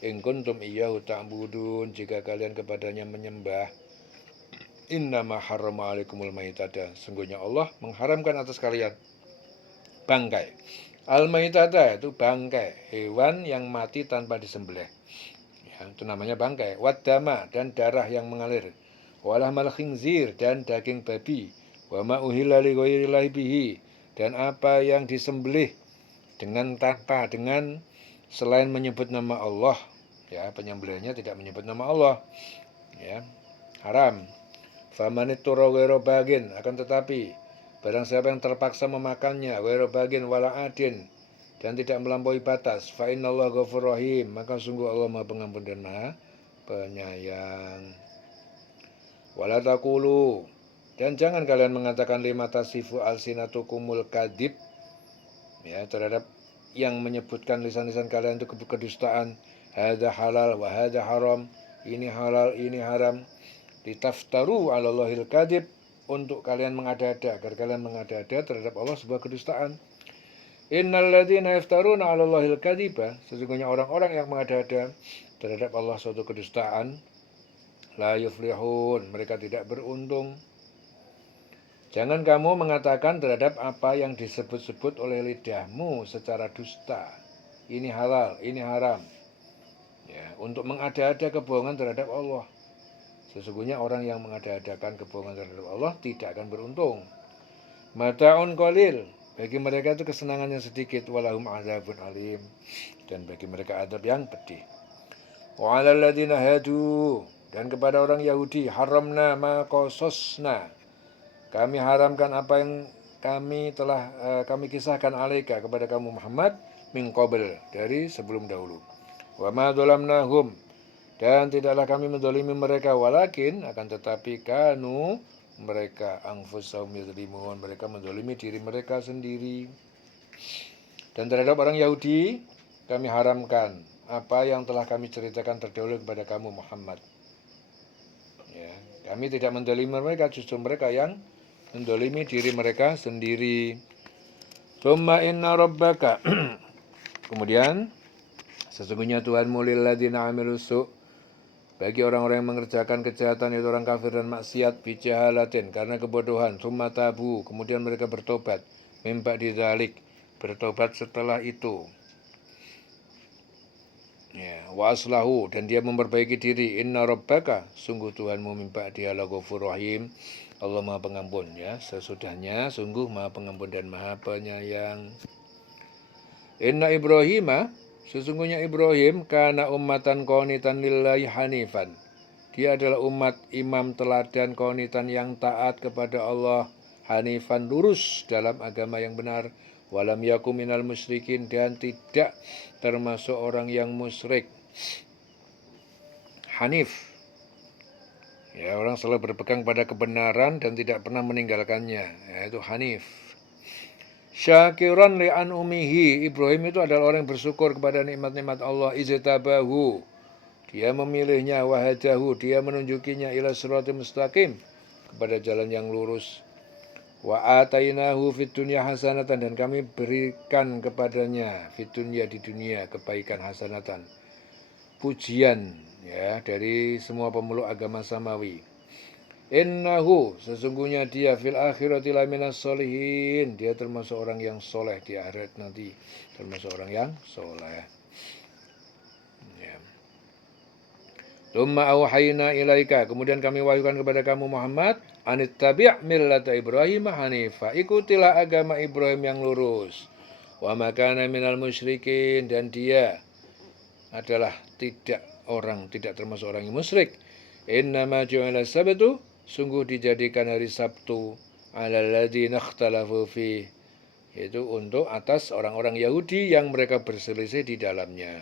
In kuntum iyyahu ta'budun, jika kalian kepadanya menyembah. Innama harrama alaikumul maitata, sungguhnya Allah mengharamkan atas kalian bangkai. Al maitata itu bangkai, hewan yang mati tanpa disembelih. itu namanya bangkai. Waddama, dan darah yang mengalir. Walahmal khinzir, dan daging babi. Wa ma uhilla li ghairillahi bihi, dan apa yang disembelih dengan selain menyebut nama Allah, ya, penyembelihnya tidak menyebut nama Allah, ya, haram. Famaniturra ghairu bagin, akan tetapi barang siapa yang terpaksa memakannya ghairu bagin wala adin, dan tidak melampaui batas, fa innallaha ghafurur rahim, maka sungguh Allah Maha Pengampun dan Maha Penyayang. Wala taqulu, dan jangan kalian mengatakan lima tasifu alsinatukumul kadib, ya, terhadap yang menyebutkan lisan-lisan kalian itu kedustaan. Hadza halal wa hadza haram, ini halal, ini haram. Litaftaru 'alallahil kadib, untuk kalian mengada-ada, agar kalian mengada-ada terhadap Allah sebuah kedustaan. Innal ladzina yaftaruna 'alallahil kadiba, sesungguhnya orang-orang yang mengada-ada terhadap Allah suatu kedustaan, la yuflihun, mereka tidak beruntung. Jangan kamu mengatakan terhadap apa yang disebut-sebut oleh lidahmu secara dusta. Ini halal, ini haram. Ya, untuk mengada-ada kebohongan terhadap Allah. Sesungguhnya orang yang mengada-adakan kebohongan terhadap Allah tidak akan beruntung. Mata'un qalil, bagi mereka itu kesenangan yang sedikit, walahum azabun alim, dan bagi mereka azab yang pedih. Wa 'alal ladzina hadu, dan kepada orang Yahudi, haramna ma qasasna, kami haramkan apa yang kami kisahkan alaika kepada kamu Muhammad min qabl, dari sebelum dahulu. Wa ma dzalamnahum, dan tidaklah kami menzalimi mereka, walakin, akan tetapi, kanu, mereka, anfusahum yadzlimun, mereka menzalimi diri mereka sendiri. Dan terhadap orang Yahudi kami haramkan apa yang telah kami ceritakan terdahulu kepada kamu Muhammad. Ya, kami tidak menzalimi mereka, justru mereka yang menzalimi diri mereka sendiri. Tsumma inna rabbaka, kemudian sesungguhnya Tuhanmu lilladzina amilus su', bagi orang-orang yang mengerjakan kejahatan, itu orang kafir dan maksiat, bijahalatin, karena kebodohan, tsumma tabu, kemudian mereka bertobat, mim ba'di dzalik, bertobat setelah itu, ya, wa aslahu, dan dia memperbaiki diri, inna rabbaka, sungguh Tuhanmu mim ba'diha laghafurur rahim, Allah Maha Pengampun, ya, sesudahnya sungguh Maha Pengampun dan Maha Penyayang. Inna Ibrahima, sesungguhnya Ibrahim, kana ummatan qanitan lillahi hanifan, dia adalah umat imam teladan qanitan yang taat kepada Allah, hanifan, lurus dalam agama yang benar, walam yakum minal musyrikin, dan tidak termasuk orang yang musyrik. Hanif, ya, orang selalu berpegang pada kebenaran dan tidak pernah meninggalkannya, yaitu hanif. Syakiran li'an umihi, Ibrahim itu adalah orang yang bersyukur kepada nikmat-nikmat Allah. Ijtabahu, dia memilihnya, wahadahu, dia menunjukinya, ila siratal mustaqim, kepada jalan yang lurus. Wa atainahu fid dunya hasanatan, dan kami berikan kepadanya fid dunya, di dunia, kebaikan, hasanatan, pujian, ya, dari semua pemeluk agama samawi. Innahu, sesungguhnya dia, fil akhirati laminas sholihin, dia termasuk orang yang soleh di akhirat nanti, termasuk orang yang soleh. Ya. Tsumma auhayna ilaika, kemudian kami wahyukan kepada kamu Muhammad, anittabi' millata Ibrahim hanifa, ikutilah agama Ibrahim yang lurus. Wa ma kana minal musyrikin, dan dia adalah tidak termasuk orang yang musyrik. Innama ju'ila sabtu, sungguh dijadikan hari Sabtu, 'alal ladzina ikhtalafu fi, yaitu untuk atas orang-orang Yahudi yang mereka berselisih di dalamnya.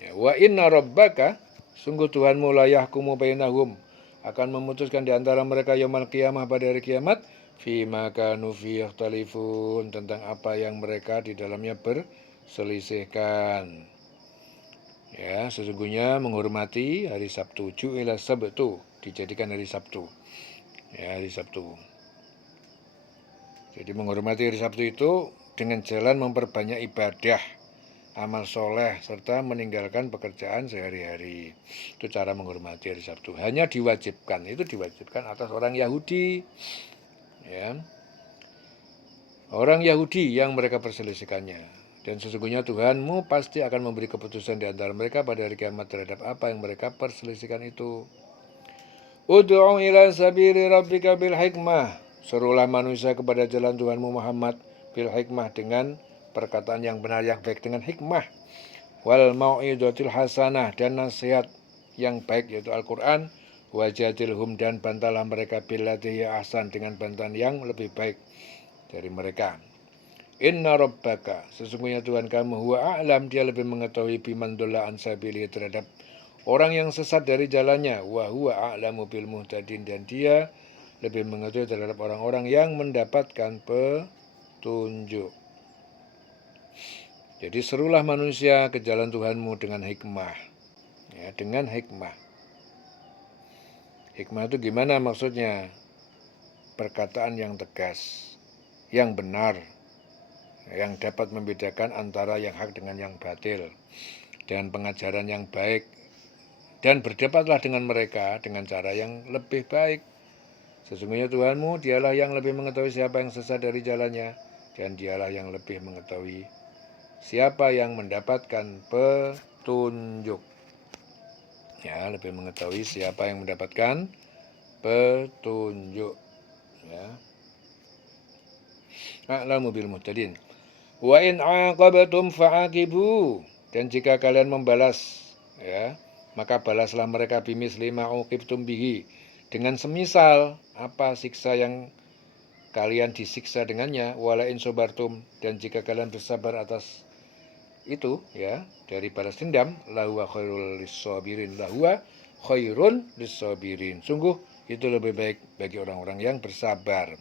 Ya, wa inna rabbaka, sungguh Tuhanmu la yahkumu bainahum, akan memutuskan di antara mereka yaumul qiyamah, pada hari kiamat, fi ma kanu fi yakhtalifun, tentang apa yang mereka di dalamnya berselisihkan. Ya, sesungguhnya menghormati hari Sabtu, ju'ila sabtu, dijadikan hari Sabtu. Ya, hari Sabtu. Jadi menghormati hari Sabtu itu dengan jalan memperbanyak ibadah, amal soleh, serta meninggalkan pekerjaan sehari-hari. Itu cara menghormati hari Sabtu. Hanya diwajibkan, itu diwajibkan atas orang Yahudi. Ya. Orang Yahudi yang mereka perselisihkannya. Dan sesungguhnya Tuhanmu pasti akan memberi keputusan di antara mereka pada hari kiamat terhadap apa yang mereka perselisihkan itu. Ud'u ila sabili rabbika bil hikmah. Serulah manusia kepada jalan Tuhanmu Muhammad bil hikmah, dengan perkataan yang benar yang baik, dengan hikmah. Wal mau'izatil hasanah, dan nasihat yang baik yaitu Al-Quran. Wajadilhum, dan bantalah mereka billati ahsan, dengan bantahan yang lebih baik dari mereka. Inna rabbaka, sesungguhnya Tuhan kamu, huwa a'lam, dia lebih mengetahui biman dolla an sabili, terhadap orang yang sesat dari jalannya. Wa huwa a'lamu bil muhtadin, dan dia lebih mengetahui terhadap orang-orang yang mendapatkan petunjuk. Jadi serulah manusia ke jalan Tuhanmu dengan hikmah. Ya, dengan hikmah. Hikmah itu gimana maksudnya? Perkataan yang tegas, yang benar, yang dapat membedakan antara yang hak dengan yang batil, dengan pengajaran yang baik, dan berdapatlah dengan mereka dengan cara yang lebih baik. Sesungguhnya Tuhanmu, dialah yang lebih mengetahui siapa yang sesat dari jalannya, dan dialah yang lebih mengetahui siapa yang mendapatkan petunjuk. Ya, lebih mengetahui siapa yang mendapatkan petunjuk. Ya. A'lamu bil muhtadin. Wa in 'aqabtum fa'aqibu, dan jika kalian membalas, ya, maka balaslah mereka bimisli ma uqibtum bihi, dengan semisal apa siksa yang kalian disiksa dengannya. Wala in sabartum, dan jika kalian bersabar atas itu, ya, dari balas dendam, lahuwa khairul lissabirin, lahuwa khairun lissabirin, sungguh itu lebih baik bagi orang-orang yang bersabar.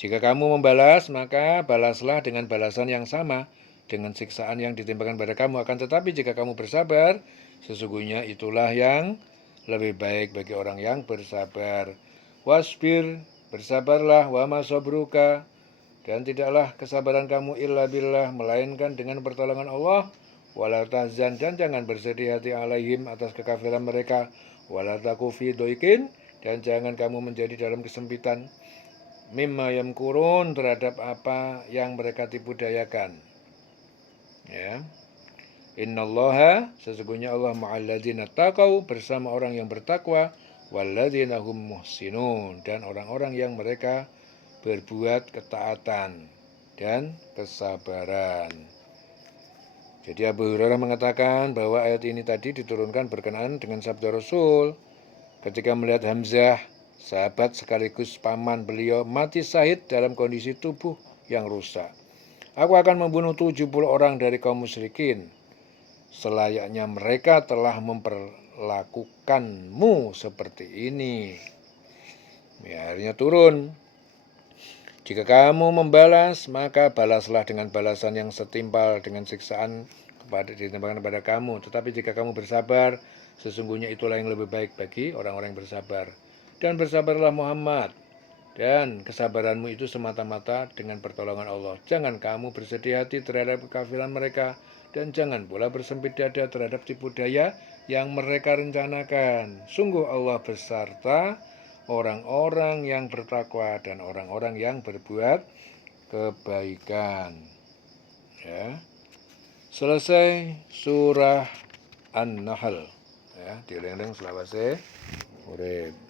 Jika kamu membalas, maka balaslah dengan balasan yang sama dengan siksaan yang ditimpakan pada kamu. Akan tetapi jika kamu bersabar, sesungguhnya itulah yang lebih baik bagi orang yang bersabar. Wasbir, bersabarlah, wa ma sabruka, dan tidaklah kesabaran kamu illa billah, melainkan dengan pertolongan Allah. Wala tahzan, dan jangan bersedih hati alaihim, atas kekafiran mereka. Wala taku fi doikin, dan jangan kamu menjadi dalam kesempitan mimma yamkurun, terhadap apa yang mereka tipu dayakan. Ya. Innallaha, sesungguhnya Allah ma'alladzina taqau, bersama orang yang bertakwa, walladzina hum muhsinun, dan orang-orang yang mereka berbuat ketaatan dan kesabaran. Jadi Abu Hurairah mengatakan bahwa ayat ini tadi diturunkan berkenaan dengan sabda Rasul ketika melihat Hamzah, sahabat sekaligus paman beliau, mati syahid dalam kondisi tubuh yang rusak. Aku akan membunuh 70 orang dari kaum musyrikin, selayaknya mereka telah memperlakukanmu seperti ini. Ya, akhirnya turun. Jika kamu membalas, maka balaslah dengan balasan yang setimpal dengan siksaan ditimpakan kepada kamu. Tetapi jika kamu bersabar, sesungguhnya itulah yang lebih baik bagi orang-orang yang bersabar. Dan bersabarlah Muhammad, dan kesabaranmu itu semata-mata dengan pertolongan Allah. Jangan kamu bersedih hati terhadap kekafiran mereka, dan jangan pula bersempit dada terhadap tipu daya yang mereka rencanakan. Sungguh Allah beserta orang-orang yang bertakwa dan orang-orang yang berbuat kebaikan. Ya. Selesai surah An-Nahl. Ya, diulang-ulang selawase urip.